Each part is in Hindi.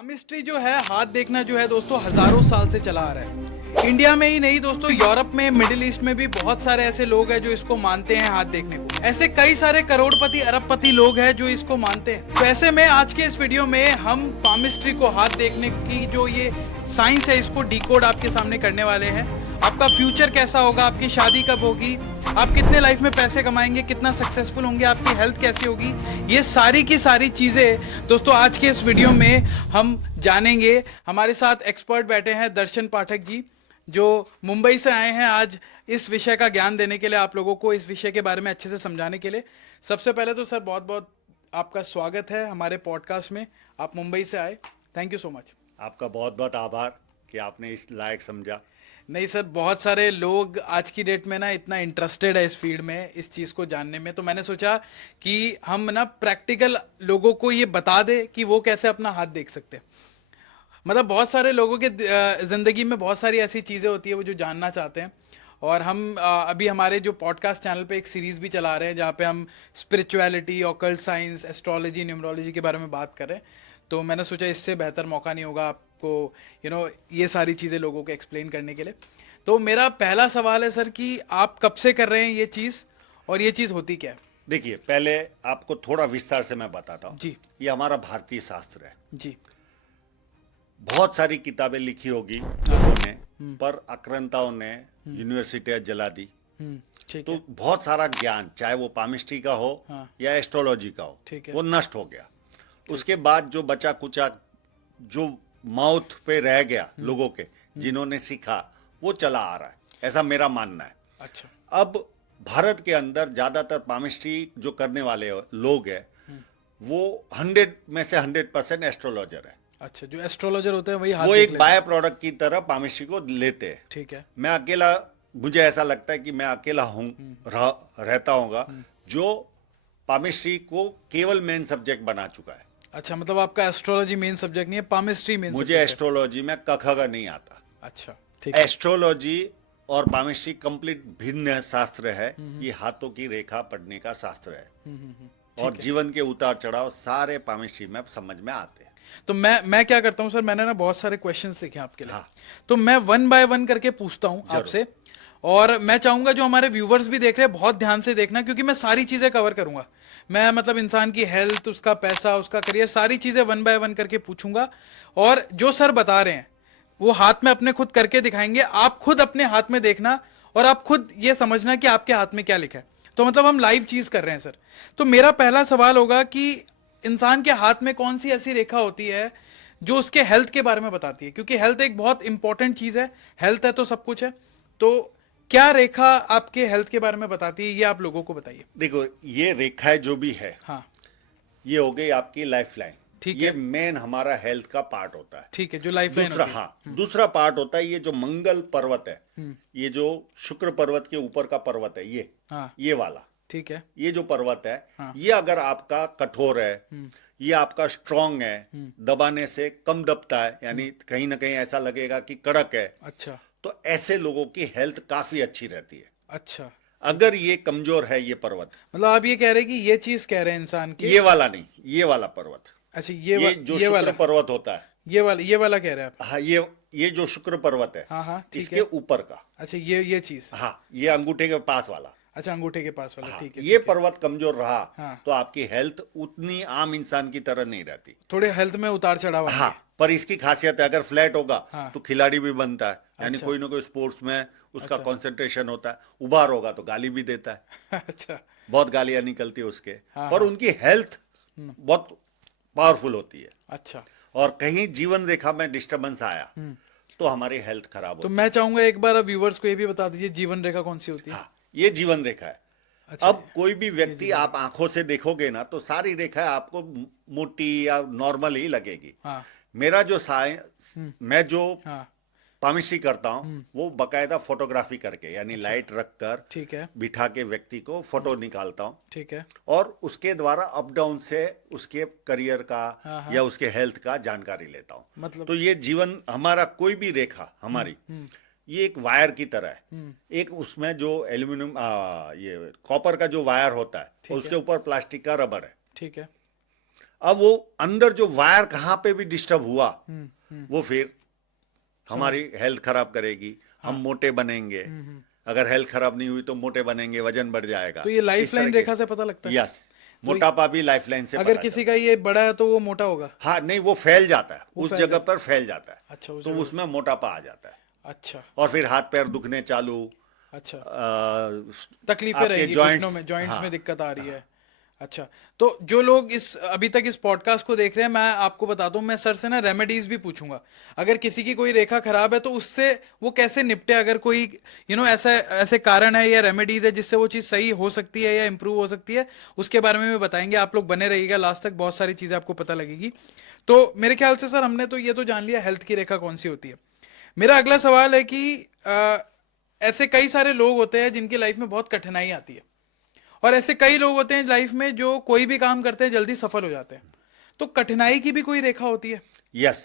पामिस्ट्री जो है, हाथ देखना जो है दोस्तों, हजारों साल से चला आ रहा है। इंडिया में ही नहीं दोस्तों, यूरोप में, मिडिल ईस्ट में भी बहुत सारे ऐसे लोग हैं जो इसको मानते हैं हाथ देखने को। ऐसे कई सारे करोड़पति अरबपति लोग हैं जो इसको मानते हैं। तो ऐसे में आज के इस वीडियो में हम पामिस्ट्री को, हाथ देखने की जो ये साइंस है, इसको डिकोड आपके सामने करने वाले हैं। आपका फ्यूचर कैसा होगा, आपकी शादी कब होगी, आप कितने लाइफ में पैसे कमाएंगे, कितना सक्सेसफुल होंगे, आपकी हेल्थ कैसी होगी, ये सारी की सारी चीजें दोस्तों आज के इस वीडियो में हम जानेंगे। हमारे साथ एक्सपर्ट बैठे हैं दर्शन पाठक जी, जो मुंबई से आए हैं आज इस विषय का ज्ञान देने के लिए, आप लोगों को इस विषय के बारे में अच्छे से समझाने के लिए। सबसे पहले तो सर बहुत बहुत आपका स्वागत है हमारे पॉडकास्ट में। आप मुंबई से आए, थैंक यू सो मच। आपका बहुत बहुत आभार कि आपने इस लायक समझा। नहीं सर, बहुत सारे लोग आज की डेट में ना इतना इंटरेस्टेड है इस फील्ड में, इस चीज़ को जानने में, तो मैंने सोचा कि हम ना प्रैक्टिकल लोगों को ये बता दे कि वो कैसे अपना हाथ देख सकते हैं। मतलब बहुत सारे लोगों के ज़िंदगी में बहुत सारी ऐसी चीज़ें होती है वो जो जानना चाहते हैं। और हम अभी हमारे जो पॉडकास्ट चैनल पे एक सीरीज़ भी चला रहे हैं जहाँ पे हम spirituality, occult science, astrology, numerology के बारे में बात कर रहे हैं। तो मैंने सोचा इससे बेहतर मौका नहीं होगा आपको ये सारी चीज़ें लोगों को एक्सप्लेन करने के लिए। तो मेरा पहला सवाल है सर कि आप कब से कर रहे हैं ये चीज़, और ये चीज़ होती क्या है? देखिए, पहले आपको थोड़ा विस्तार से मैं बताता हूँ। जी ये हमारा भारतीय शास्त्र है। जी। बहुत सारी किताबें लिखी होगी लोगों ने, पर आक्रांताओं ने यूनिवर्सिटियां जला दी। ठीक तो है। बहुत सारा ज्ञान, चाहे वो पामिस्ट्री का हो हाँ। या एस्ट्रोलॉजी का हो, ठीक है। वो नष्ट हो गया। उसके बाद जो बचा कुचा, जो माउथ पे रह गया लोगों के, जिन्होंने सीखा, वो चला आ रहा है, ऐसा मेरा मानना है। अच्छा। अब भारत के अंदर ज्यादातर पामिस्ट्री जो करने वाले लोग हैं, वो 100 में से 100% एस्ट्रोलॉजर है। अच्छा, जो एस्ट्रोलॉजर होते हैं वही हाथ वो देख एक लेते हैं। बाय प्रोडक्ट की तरह पामिस्ट्री को लेते हैं। ठीक है। मैं अकेला, मुझे ऐसा लगता है कि मैं अकेला हूँ, रहता होगा जो पामिस्ट्री को केवल मेन सब्जेक्ट बना चुका है। अच्छा, मतलब आपका एस्ट्रोलॉजी मेन सब्जेक्ट नहीं है, पामिस्ट्री मेन मुझे सब्जेक्ट है। एस्ट्रोलॉजी में क ख ग नहीं आता। अच्छा, ठीक है। एस्ट्रोलॉजी और पामिस्ट्री कंप्लीट भिन्न शास्त्र है। ये हाथों की रेखा पढ़ने का शास्त्र है। और जीवन के उतार चढ़ाव सारे पामिस्ट्री में समझ में आते हैं। तो मैं क्या करता हूँ सर, मैंने ना बहुत सारे क्वेश्चंस लिखे हैं आपके लिए। हाँ। तो मैं 1 बाय 1 करके पूछता हूँ आपसे, और मैं चाहूंगा जो हमारे व्यूवर्स भी देख रहे हैं बहुत ध्यान से देखना, क्योंकि मैं सारी चीजें कवर करूंगा। मैं मतलब इंसान की हेल्थ, उसका पैसा, उसका करियर, सारी चीजें 1 बाय 1 करके पूछूंगा। और जो सर बता रहे हैं वो हाथ में अपने खुद करके दिखाएंगे, आप खुद अपने हाथ में देखना और आप खुद ये समझना कि आपके हाथ में क्या लिखा है। तो मतलब हम लाइव चीज कर रहे हैं सर। तो मेरा पहला सवाल होगा कि इंसान के हाथ में कौन सी ऐसी रेखा होती है जो उसके हेल्थ के बारे में बताती है, क्योंकि हेल्थ एक बहुत इंपॉर्टेंट चीज है। हेल्थ है तो सब कुछ है। तो क्या रेखा आपके हेल्थ के बारे में बताती है, ये आप लोगों को बताइए। देखो, ये रेखाएं जो भी है, हाँ ये हो गई आपकी लाइफ लाइन। ठीक ये है। मेन हमारा हेल्थ का पार्ट होता है। ठीक है, जो लाइफ लाइन दूसरा, होती है। हाँ, दूसरा पार्ट होता है ये जो मंगल पर्वत है, ये जो शुक्र पर्वत के ऊपर का पर्वत है, हाँ ये वाला, ठीक है। ये जो पर्वत है, हाँ। ये अगर आपका कठोर है, ये आपका स्ट्रांग है, दबाने से कम दबता है, यानी कहीं ना कहीं ऐसा लगेगा कि कड़क है, अच्छा तो ऐसे लोगों की हेल्थ काफी अच्छी रहती है। अच्छा। अगर ये कमजोर है, ये पर्वत, मतलब आप ये कह रहे हैं कि ये चीज कह रहे हैं इंसान के। ये वाला नहीं, ये वाला पर्वत, अच्छा, ये जो ये शुक्र वाला, पर्वत होता है, ये वाला कह रहे हैं आप। हाँ, ये जो शुक्र पर्वत है, हाँ हाँ, ठीक इसके है। ऊपर का, अच्छा, ये चीज। हाँ, ये अंगूठे के पास वाला, अच्छा, अंगूठे के पास वाला, हाँ, ठीक है। ये ठीक है। पर्वत कमजोर रहा, हाँ। तो आपकी हेल्थ उतनी आम इंसान की तरह नहीं रहती। थोड़े हेल्थ में उतार चढ़ाव आएंगे। हाँ, पर इसकी खासियत है, अगर फ्लैट होगा हाँ। तो खिलाड़ी भी बनता है, यानी अच्छा। कोई ना कोई स्पोर्ट्स में उसका अच्छा। कंसंट्रेशन होता है। उबार होगा तो गाली भी देता है, अच्छा। बहुत गालियां निकलती है उसके, हाँ, पर हाँ। उनकी हेल्थ बहुत पावरफुल होती है। अच्छा, और कहीं जीवन रेखा में डिस्टरबेंस आया तो हमारी हेल्थ खराब तो होती मैं चाहूंगा एक बार व्यूवर्स को ये भी बता दीजिए जीवन रेखा कौन सी होती है। है। हाँ, ये जीवन रेखा है। अच्छा। अब कोई भी व्यक्ति आप आंखों से देखोगे ना, तो सारी रेखाएं आपको मोटी या नॉर्मल ही लगेगी। हाँ मेरा जो साइंस, मैं जो हाँ, पामिस्ट्री करता हूँ, वो बकायदा फोटोग्राफी करके, यानी लाइट रखकर ठीक है। बिठा के व्यक्ति को फोटो निकालता हूँ, ठीक है। और उसके द्वारा अप डाउन से उसके करियर का हाँ, हाँ। या उसके हेल्थ का जानकारी लेता हूँ। मतलब तो ये जीवन, हमारा कोई भी रेखा हमारी, ये एक वायर की तरह है। एक उसमें जो एल्यूमिनियम, ये कॉपर का जो वायर होता है, ठीक उसके है। ऊपर प्लास्टिक का रबर है। ठीक है। अब वो अंदर जो वायर कहाँ पे भी डिस्टर्ब हुआ, वो फिर हमारी हेल्थ खराब करेगी, हम मोटे बनेंगे। अगर हेल्थ खराब नहीं हुई तो मोटे बनेंगे, वजन बढ़ जाएगा। तो ये लाइफ लाइन रेखा से पता लगता है? यस, मोटापा भी लाइफ लाइन से अगर पता किसी चलता का ये बड़ा है तो वो मोटा होगा? हाँ, नहीं, वो फैल जाता है, उस फैल जगह जाता पर फैल जाता है। अच्छा, उस तो जगह उसमें मोटापा आ जाता है। अच्छा और फिर हाथ पैर दुखने चालू, अच्छा, तकलीफें आपके रहेगी, घुटनों में, जॉइंट्स हाँ, में दिक्कत आ रही है। अच्छा, तो जो लोग इस अभी तक इस पॉडकास्ट को देख रहे हैं, मैं आपको बताता हूँ, मैं सर से ना रेमेडीज भी पूछूंगा। अगर किसी की कोई रेखा खराब है तो उससे वो कैसे निपटे, अगर कोई ऐसा ऐसे कारण है या रेमेडीज है जिससे वो चीज़ सही हो सकती है या इंप्रूव हो सकती है, उसके बारे में भी बताएंगे। आप लोग बने रहिएगा लास्ट तक, बहुत सारी चीज़ें आपको पता लगेगी। तो मेरे ख्याल से सर हमने तो ये तो जान लिया हेल्थ की रेखा कौन सी होती है। मेरा अगला सवाल है कि ऐसे कई सारे लोग होते हैं जिनकी लाइफ में बहुत कठिनाई आती है, और ऐसे कई लोग होते हैं लाइफ में जो कोई भी काम करते हैं जल्दी सफल हो जाते हैं। तो कठिनाई की भी कोई रेखा होती है? यस,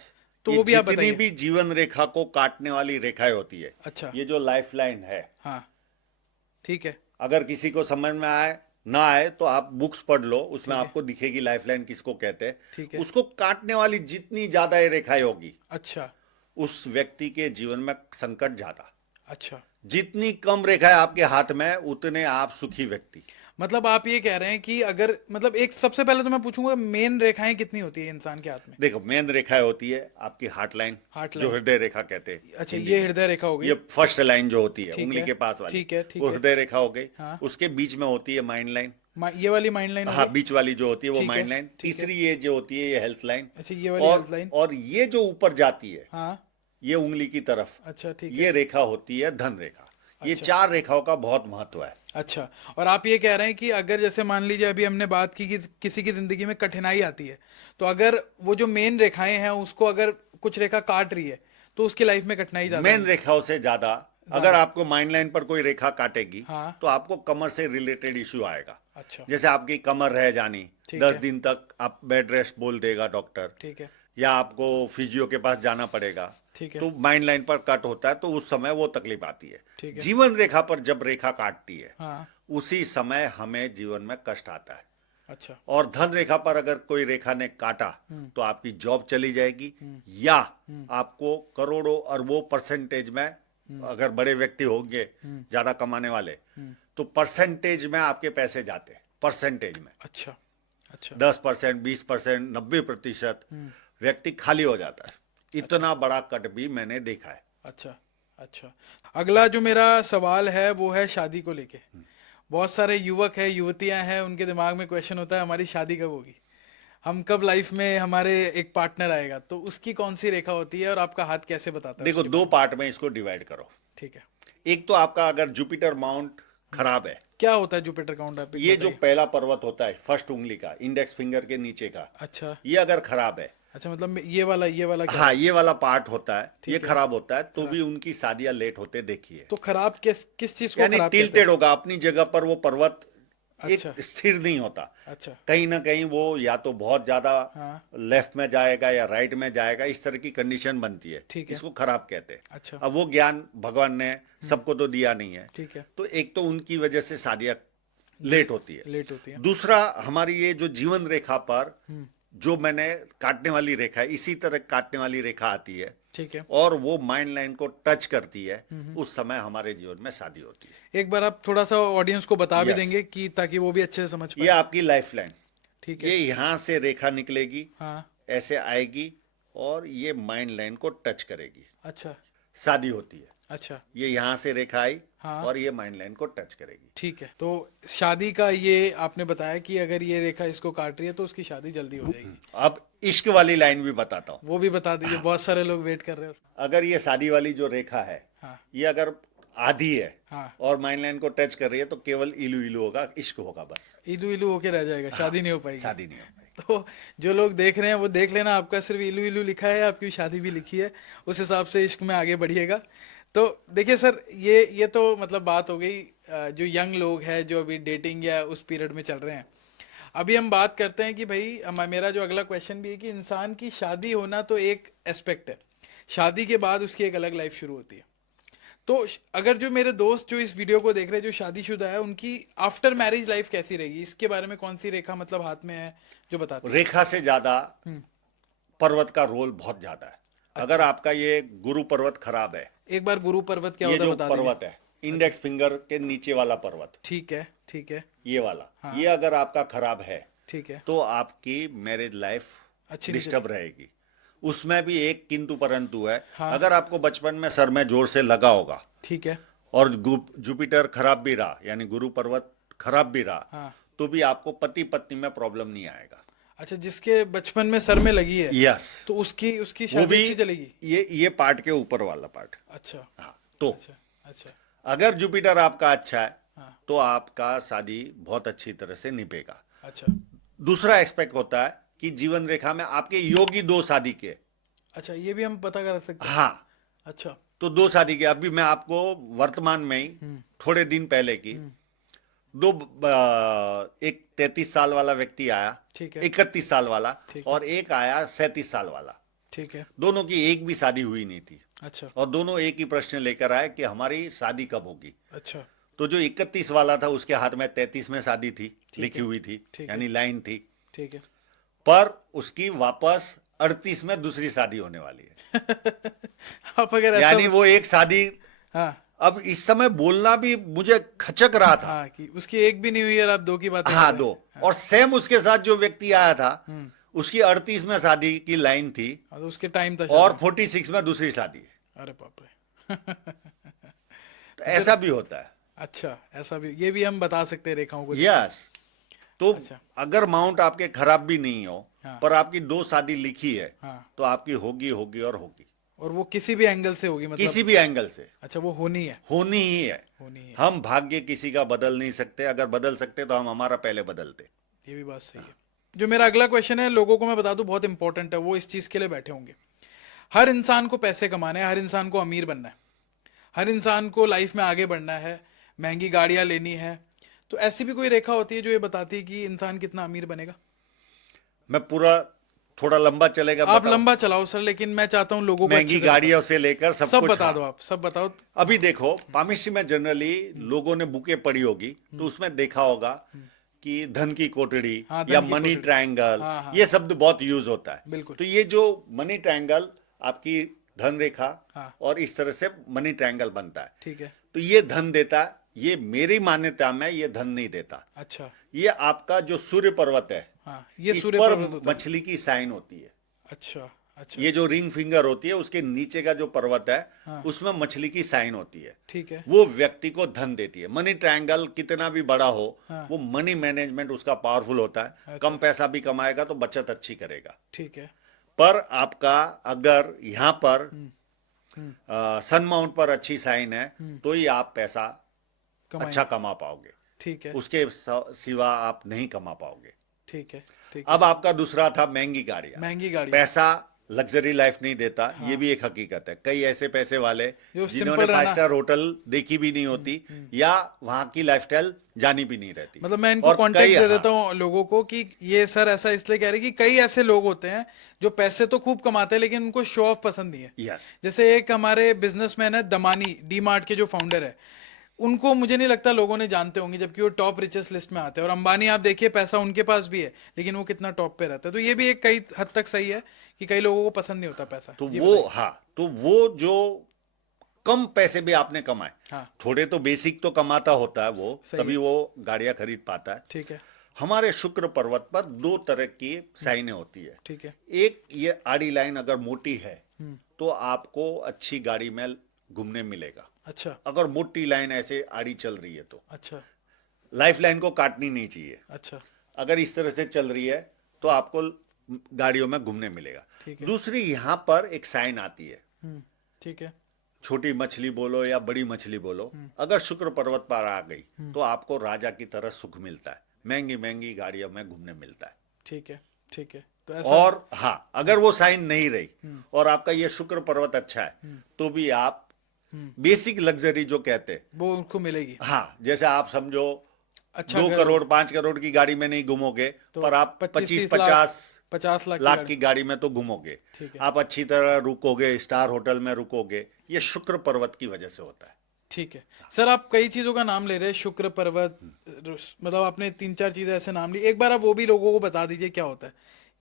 तो ये वो भी आप जितनी बताइए। भी जीवन रेखा को काटने वाली रेखाएं होती है, अच्छा, ये जो लाइफ लाइन है, हाँ, ठीक है, अगर किसी को समझ में आए ना आए तो आप बुक्स पढ़ लो, उसमें ठीक है, आपको दिखेगी लाइफ लाइन किसको कहते ठीक हैं। है, उसको काटने वाली जितनी ज्यादा ये रेखाएं होगी, अच्छा, उस व्यक्ति के जीवन में संकट ज्यादा। अच्छा। जितनी कम रेखाएं आपके हाथ में, उतने आप सुखी व्यक्ति। मतलब आप ये कह रहे हैं कि अगर मतलब एक सबसे पहले तो मैं पूछूंगा मेन रेखाएं कितनी होती है इंसान के हाथ में? देखो, मेन रेखाएं होती है आपकी हार्ट लाइन, हार्ट जो लाइन, हृदय रेखा कहते हैं अच्छा, हिंदी ये में। हृदय रेखा हो गई, ये फर्स्ट लाइन जो होती है ठीक उंगली है, के पास वाली, ठीक है, ठीक वो है, हृदय रेखा हो गई। हाँ, उसके बीच में होती है माइंड लाइन। ये वाली माइंड लाइन हो हाँ, गई, बीच वाली जो होती है वो ठीक है, माइंड लाइन। ठीक है, तीसरी ये जो होती है ये हेल्थ लाइन। अच्छा, ये वाली हेल्थ लाइन, और ये जो ऊपर जाती है, हाँ, ये उंगली की तरफ, अच्छा, ठीक ये है, रेखा होती है धन रेखा। ये अच्छा, 4 रेखाओं का बहुत महत्व है। अच्छा। और आप ये कह रहे हैं कि अगर जैसे मान लीजिए अभी हमने बात की कि किसी की जिंदगी में कठिनाई आती है, तो अगर वो जो मेन रेखाएं हैं उसको अगर कुछ रेखा काट रही है तो उसकी लाइफ में कठिनाई ज्यादा मेन आएगी? रेखाओं से ज्यादा अगर आपको माइंड लाइन पर कोई रेखा काटेगी, हाँ, तो आपको कमर से रिलेटेड इश्यू आएगा। अच्छा, जैसे आपकी कमर रह जानी, ठीक 10 है, दिन तक आप बेड रेस्ट बोल देगा डॉक्टर, ठीक है, या आपको फिजियो के पास जाना पड़ेगा। ठीक है, तो माइंड लाइन पर कट होता है तो उस समय वो तकलीफ आती है। ठीक है, जीवन रेखा पर जब रेखा काटती है, हाँ, उसी समय हमें जीवन में कष्ट आता है। अच्छा, और धन रेखा पर अगर कोई रेखा ने काटा तो आपकी जॉब चली जाएगी, या आपको करोड़ों अरबों परसेंटेज में, अगर बड़े व्यक्ति होंगे ज्यादा कमाने वाले, तो परसेंटेज में आपके पैसे जाते हैं, परसेंटेज में। अच्छा, अच्छा, 10%, 20%, 90% व्यक्ति खाली हो जाता है। इतना बड़ा कट भी मैंने देखा है। अच्छा, अच्छा। अगला जो मेरा सवाल है वो है शादी को लेके। बहुत सारे युवक है, युवतियां हैं, उनके दिमाग में क्वेश्चन होता है हमारी शादी कब होगी, हम कब लाइफ में हमारे एक पार्टनर आएगा, तो उसकी कौन सी रेखा होती है और आपका हाथ कैसे बताता है देखो, उसके 2 बारे पार्ट में इसको डिवाइड करो। में? ठीक है, एक तो आपका अगर जुपिटर माउंट खराब है, क्या होता है जुपिटर काउंट, आप एक ये जो बताइए। पहला पर्वत होता है फर्स्ट उंगली का, इंडेक्स फिंगर के नीचे का, अच्छा, ये अगर खराब है, अच्छा, मतलब ये वाला क्या हाँ, है? ये वाला पार्ट होता है, ये ठीक है, खराब होता है, तो भी उनकी शादियां लेट होते देखिए। तो खराब किस चीज को यानी खराब कहते हैं? टिल्टेड होगा अपनी जगह पर, वो पर्वत अच्छा, एक स्थिर नहीं होता। अच्छा, कहीं ना कहीं वो या तो बहुत ज्यादा हाँ, लेफ्ट में जाएगा या राइट में जाएगा, इस तरह की कंडीशन बनती है। ठीक है, इसको खराब कहते हैं। अच्छा, अब वो ज्ञान भगवान ने सबको तो दिया नहीं है, ठीक है, तो एक तो उनकी वजह से शादियां लेट होती है। लेट होती है, दूसरा, हमारी ये जो जीवन रेखा पर जो मैंने काटने वाली रेखा है, इसी तरह काटने वाली रेखा आती है, ठीक है। और वो माइंड लाइन को टच करती है, उस समय हमारे जीवन में शादी होती है। एक बार आप थोड़ा सा ऑडियंस को बता भी Yes. देंगे कि ताकि वो भी अच्छे से समझ ये पाए। आपकी लाइफ लाइन, ठीक है, ये यहां से रेखा निकलेगी, हाँ, ऐसे आएगी और ये माइंड लाइन को टच करेगी, अच्छा, शादी होती है। अच्छा, ये यहां से रेखा आई हाँ, और ये माइंड लाइन को टच करेगी। ठीक है। तो शादी का ये आपने बताया कि अगर ये रेखा इसको काट रही है तो उसकी शादी जल्दी हो जाएगी। अब इश्क वाली लाइन भी बताता हूं। वो भी बता दीजिए, बहुत सारे लोग वेट कर रहे हैं उसको। अगर ये शादी वाली जो रेखा है, हाँ, ये अगर आधी है हाँ, और माइंड लाइन को टच कर रही है, तो केवल इलू इलू होगा, इश्क होगा बस, इलू इलू होके रह जाएगा, शादी नहीं हो पाएगी। शादी नहीं हो पाएगी। तो जो लोग देख रहे हैं वो देख लेना, आपका सिर्फ इलू इलू लिखा है, आपकी शादी भी लिखी है, उस हिसाब से इश्क में आगे बढ़िएगा। तो देखिए सर, ये तो मतलब बात हो गई जो यंग लोग हैं जो अभी डेटिंग या उस पीरियड में चल रहे हैं। अभी हम बात करते हैं कि भाई मेरा जो अगला क्वेश्चन भी है कि इंसान की शादी होना तो एक एस्पेक्ट है, शादी के बाद उसकी एक अलग लाइफ शुरू होती है। तो अगर जो मेरे दोस्त जो इस वीडियो को देख रहे हैं जो शादीशुदा है, उनकी आफ्टर मैरिज लाइफ कैसी रहेगी, इसके बारे में कौन सी रेखा मतलब हाथ में है जो बताती है? रेखा से ज्यादा पर्वत का रोल बहुत ज्यादा है। अगर आपका ये गुरु पर्वत खराब है, एक बार गुरु पर्वत क्या ये होता है जो बता पर्वत है इंडेक्स फिंगर के नीचे वाला पर्वत, ठीक है, ठीक है, ये वाला, ये अगर आपका खराब है ठीक है, तो आपकी मैरिज लाइफ अच्छी नहीं डिस्टर्ब रहेगी। उसमें भी एक किंतु परंतु है, हाँ। अगर आपको बचपन में सर में जोर से लगा होगा ठीक है, और जुपिटर खराब भी रहा, यानी गुरु पर्वत खराब भी रहा, हाँ। तो भी आपको पति पत्नी में प्रॉब्लम नहीं आएगा। अच्छा, जिसके बचपन में सर में लगी है, यस, तो उसकी उसकी वो शादी भी अच्छी चलेगी? ये पार्ट के ऊपर वाला पार्ट। अच्छा, हाँ, तो अच्छा, अच्छा, अगर जुपिटर आपका अच्छा है हाँ, तो आपका शादी बहुत अच्छी तरह से निभेगा। अच्छा, दूसरा एक्सपेक्ट होता है कि जीवन रेखा में आपके योगी दो शादी के। अच्छा, ये भी हम पता कर सकते हैं? हाँ, अच्छा, तो दो शादी के। अभी मैं आपको वर्तमान में ही थोड़े दिन पहले की एक 33 साल वाला व्यक्ति आया, ठीक है, 31 साल वाला, ठीक है। और एक आया 37 साल वाला। ठीक है, दोनों की एक भी शादी हुई नहीं थी, अच्छा, और दोनों एक ही प्रश्न लेकर आए कि हमारी शादी कब होगी। अच्छा, तो जो 31 वाला था उसके हाथ में 33 में शादी थी, लिखी हुई थी, ठीक यानी लाइन थी, ठीक है। पर उसकी वापस 38 में दूसरी शादी होने वाली है। आप अगर ऐसा यानी वो एक शादी, हाँ, अब इस समय बोलना भी मुझे खचक रहा था। हाँ, कि उसकी एक भी नहीं हुई और आप दो की बात हाँ, दो। और सेम उसके साथ जो व्यक्ति आया था उसकी 38 में शादी की लाइन थी, तो उसके टाइम था और शादी। 46 में दूसरी शादी। अरे बाप रे। तो ऐसा भी होता है। अच्छा, ऐसा भी, ये भी हम बता सकते हैं रेखाओं को? यस। तो अच्छा। अगर माउंट आपके खराब भी नहीं हो, हाँ। पर आपकी दो शादी लिखी है, हाँ। तो आपकी होगी होगी और होगी, और वो किसी भी एंगल से होगी, मतलब किसी भी एंगल से अच्छा, वो होनी है, होनी ही है। होनी है। हम भाग्य किसी का बदल नहीं सकते, अगर बदल सकते तो हम हमारा पहले बदलते। ये भी बात सही है। जो मेरा अगला क्वेश्चन है, लोगों को मैं बता दूं बहुत इंपॉर्टेंट है, वो इस चीज के लिए बैठे होंगे। हर इंसान को पैसे कमाने हैं, हर इंसान को अमीर बनना है, हर इंसान को लाइफ में आगे बढ़ना है, महंगी गाड़ियां लेनी है। तो ऐसी भी कोई रेखा होती है जो ये बताती है कि इंसान कितना अमीर बनेगा? मैं पूरा थोड़ा लंबा चलेगा, आप बताओ। लंबा चलाओ सर, लेकिन मैं चाहता हूँ लोगों को महंगी अच्छे से गाड़ियों से लेकर बताओ। सब सब कुछ। बता हाँ। दो, आप सब बताओ। अभी देखो, पामिस्ट्री में जनरली लोगों ने बुकें पढ़ी होगी, तो उसमें देखा होगा कि धन की कोठड़ी, हाँ, धन या की मनी कोठड़ी। ट्रायंगल, हाँ, हाँ। ये शब्द बहुत यूज होता है। बिल्कुल। तो ये जो मनी ट्रायंगल, आपकी धन रेखा, हाँ। और इस तरह से मनी ट्रायंगल बनता है। ठीक है, तो ये धन देता है, ये मेरी मान्यता में ये धन नहीं देता। अच्छा, ये आपका जो सूर्य पर्वत है, हाँ, ये इस सूर्य पर पर्वत होता है। मछली की साइन होती है। अच्छा, अच्छा, ये जो रिंग फिंगर होती है उसके नीचे का जो पर्वत है, हाँ। उसमें मछली की साइन होती है। ठीक है, वो व्यक्ति को धन देती है। मनी ट्रायंगल कितना भी बड़ा हो, हाँ। वो मनी मैनेजमेंट उसका पावरफुल होता है। अच्छा। कम पैसा भी कमाएगा तो बचत अच्छी करेगा। ठीक है, पर आपका अगर यहाँ पर सन माउंट पर अच्छी साइन है, तो ही आप पैसा कमाएंगे। अच्छा कमा पाओगे, ठीक है, उसके सिवा आप नहीं कमा पाओगे। ठीक है, ठीक है। अब आपका दूसरा था महंगी गाड़ियां। महंगी गाड़ी, पैसा लग्जरी लाइफ नहीं देता, ये भी एक हकीकत है। कई ऐसे पैसे वाले जो जिन्होंने simple 5 रहना। स्टार होटल देखी भी नहीं होती, या वहां की लाइफस्टाइल जानी भी नहीं रहती। मतलब मैं इनको और कॉन्टेक्ट कई- दे देता हूँ लोगों को कि ये सर ऐसा इसलिए कह रहे हैं कि कई ऐसे लोग होते हैं जो पैसे तो खूब कमाते हैं लेकिन उनको शो ऑफ पसंद नहीं है। यस। जैसे एक हमारे बिजनेसमैन है दमानी, डी मार्ट के जो फाउंडर है, उनको मुझे नहीं लगता लोगों ने जानते होंगे, जबकि वो टॉप रिचेस्ट लिस्ट में आते हैं। और अंबानी आप देखिए, पैसा उनके पास भी है लेकिन वो कितना टॉप पे रहता है। तो ये भी एक कई हद तक सही है कि कई लोगों को पसंद नहीं होता पैसा। तो जी वो, बताइए। हाँ, तो वो जो कम पैसे भी आपने कमाए, हाँ, थोड़े तो बेसिक तो कमाता होता है वो, सही तभी वो गाड़ियां खरीद पाता है। ठीक है, हमारे शुक्र पर्वत पर दो तरह की साइनें होती है। ठीक है, एक, ये आड़ी लाइन अगर मोटी है तो आपको अच्छी गाड़ी में घूमने मिलेगा। अच्छा, अगर मोटी लाइन ऐसे आड़ी चल रही है तो अच्छा, लाइफ लाइन को काटनी नहीं चाहिए। अच्छा, अगर इस तरह से चल रही है तो आपको गाड़ियों में घूमने मिलेगा। ठीक है। दूसरी, यहां पर एक साइन आती है, ठीक है, छोटी मछली बोलो या बड़ी मछली बोलो, अगर शुक्र पर्वत पर आ गई तो आपको राजा की तरह सुख मिलता है, महंगी महंगी गाड़ियों में घूमने मिलता है। ठीक है, ठीक है। तो ऐसा, और हाँ, अगर वो साइन नहीं रही और आपका ये शुक्र पर्वत अच्छा है, तो भी आप बेसिक लग्जरी जो कहते हैं वो उनको मिलेगी। हाँ, जैसे आप समझो अच्छा, 2 करोड़ 5 करोड़ की गाड़ी में नहीं घूमोगे, तो पर आप 25-30 25-50 50 लाख लाख की गाड़ी में तो घूमोगे, ठीक है। आप अच्छी तरह रुकोगे, स्टार होटल में रुकोगे, ये शुक्र पर्वत की वजह से होता है। ठीक है सर, आप कई चीजों का नाम ले रहे हैं, शुक्र पर्वत, मतलब आपने 3-4 चीजें ऐसे नाम ली, एक बार आप वो भी लोगों को बता दीजिए क्या होता है।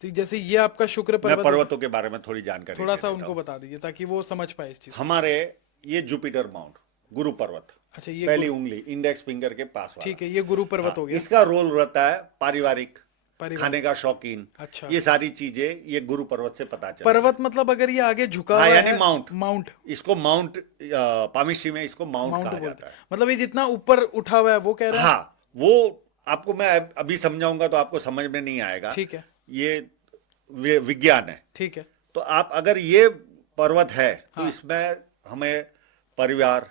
तो जैसे ये आपका शुक्र मैं पर्वत, पर्वतों के बारे में थोड़ी जानकारी थोड़ा दे सा देता उनको हूं। बता दीजिए ताकि वो समझ पाए इस चीज को। हमारे ये जुपिटर माउंट, गुरु पर्वत, अच्छा, ये पहली उंगली इंडेक्स फिंगर के पास वाला, ठीक है, ये गुरु पर्वत हाँ, हो गया। इसका रोल रहता है पारिवारिक, परिवार, खाने का शौकीन, अच्छा। ये सारी चीजें ये गुरु पर्वत से पता चलती पर्वत मतलब अगर ये आगे झुका हाँ, हुआ यानी है, माउंट, माउंट, इसको माउंट, पामिश्री में इसको माउंट माउंट कहा बोलते जाता है। हैं, मतलब ये जितना ऊपर उठा हुआ है वो कह रहे हैं। हाँ, वो आपको मैं अभी समझाऊंगा तो आपको समझ में नहीं आएगा, ठीक है, ये विज्ञान है। ठीक है, तो आप अगर ये पर्वत है तो हाँ। इसमें हमें परिवार,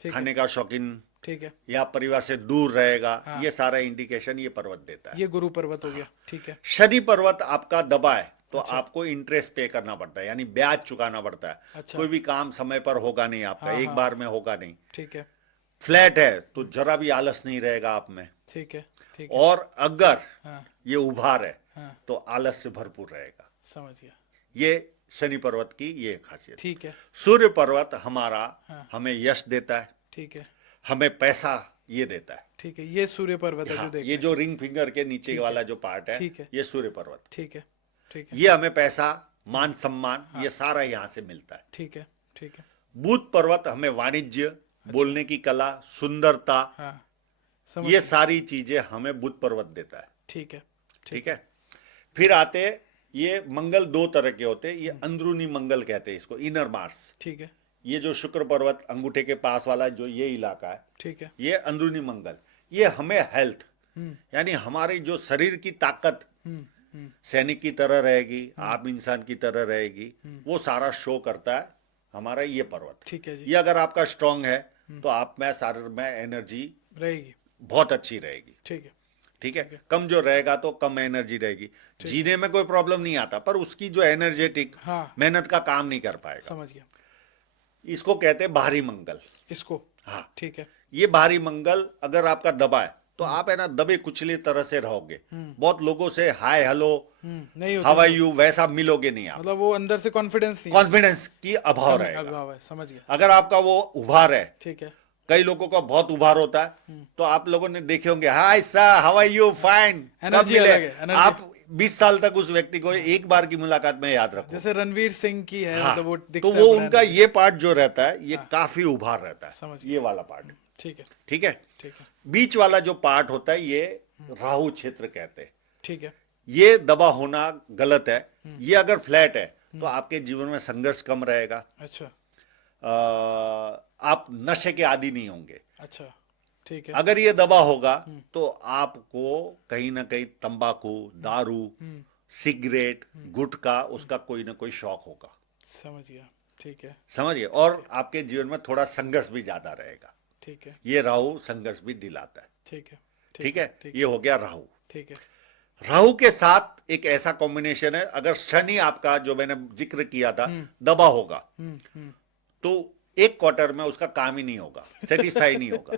ठीक है, खाने का शौकीन, ठीक है, या परिवार से दूर रहेगा, हाँ। ये सारा इंडिकेशन ये पर्वत देता है। ये गुरु पर्वत हो गया, ठीक है, शनि पर्वत आपका दबा है तो अच्छा। आपको इंटरेस्ट पे करना पड़ता है, यानी ब्याज चुकाना पड़ता है। अच्छा। कोई भी काम समय पर होगा नहीं आपका, हाँ, एक हाँ। बार में होगा नहीं। ठीक है, फ्लैट है तो जरा भी आलस नहीं रहेगा आप में, ठीक है, ठीक है, और अगर हाँ, ये उभार है हाँ, तो आलस से भरपूर रहेगा। समझ गया, ये शनि पर्वत की ये खासियत। ठीक है, सूर्य पर्वत हमारा हाँ। हमें यश देता है, ठीक है, हमें पैसा ये देता है। ठीक है, ये सूर्य पर्वत है हाँ, जो देख ये रहे हैं। जो रिंग फिंगर के नीचे ठीक वाला जो पार्ट है, ठीक है। ये सूर्य पर्वत। ठीक है, ठीक है, ये हमें पैसा, मान सम्मान, ये सारा यहाँ से मिलता है। ठीक है, ठीक है, बुध पर्वत हमें वाणिज्य, बोलने की कला, सुंदरता, हाँ, समझ ये गया। सारी चीजें हमें बुध पर्वत देता है। ठीक है, ठीक है। फिर आते ये मंगल दो तरह के होते हैं, ये अंदरूनी मंगल कहते हैं इसको, इनर मार्स। ठीक है, ये जो शुक्र पर्वत अंगूठे के पास वाला जो ये इलाका है, ठीक है, ये अंदरूनी मंगल, ये हमें हेल्थ, हम्म, यानी हमारी जो शरीर की ताकत हम्म, सैनिक की तरह रहेगी, आम इंसान की तरह रहेगी, वो सारा शो करता है हमारा ये पर्वत। ठीक है जी, ये अगर आपका स्ट्रांग है तो आप में शरीर में एनर्जी रहेगी, बहुत अच्छी रहेगी। ठीक है, ठीक है। कम जो रहेगा तो कम एनर्जी रहेगी, जीने में कोई प्रॉब्लम नहीं आता, पर उसकी जो एनर्जेटिक हाँ, मेहनत का काम नहीं कर पाएगा। समझ गया, इसको कहते हैं बाहरी मंगल। इसको, हाँ, ठीक है, ये बाहरी मंगल अगर आपका दबा है तो आप है ना दबे कुचले तरह से रहोगे, बहुत लोगों से हाय हेलो, नहीं होता, हाउ आर यू वैसा मिलोगे नहीं आप, मतलब वो अंदर से कॉन्फिडेंस नहीं है, कॉन्फिडेंस की अभाव रहेगा। अभाव है, समझ गया, अगर आपका वो उभार है, ठीक है, कई लोगों का बहुत उभार होता है, तो आप लोगों ने देखे होंगे, hi sir how are you, fine, कब एनर्जी मिले? अलग है, एनर्जी। आप 20 साल तक उस व्यक्ति को एक बार की मुलाकात में याद रखो। जैसे रणवीर सिंह की है, हाँ, मतलब वो तो दिखता वो है बड़ा उनका एनर्जी। ये पार्ट जो रहता है ये काफी उभार रहता है, समझ ये वाला पार्ट। ठीक है, ठीक है। ठीक है, बीच वाला जो पार्ट होता है ये राहु क्षेत्र कहते हैं। ठीक है, ये दबा होना गलत है। ये अगर फ्लैट है तो आपके जीवन में संघर्ष कम रहेगा, अच्छा, आप नशे के आदी नहीं होंगे। अच्छा, ठीक है, अगर ये दबा होगा तो आपको कहीं ना कहीं तंबाकू, दारू, सिगरेट, गुटखा, उसका कोई ना कोई शौक होगा। समझ गया, ठीक है, समझिए, और आपके जीवन में थोड़ा संघर्ष भी ज्यादा रहेगा। ठीक है, ये राहु संघर्ष भी दिलाता है। ठीक है, ठीक है, ये हो गया राहु। ठीक है, राहु के साथ एक ऐसा कॉम्बिनेशन है, अगर शनि आपका जो मैंने जिक्र किया था दबा होगा तो एक क्वार्टर में उसका काम ही नहीं होगा, सेटिस्फाई नहीं होगा,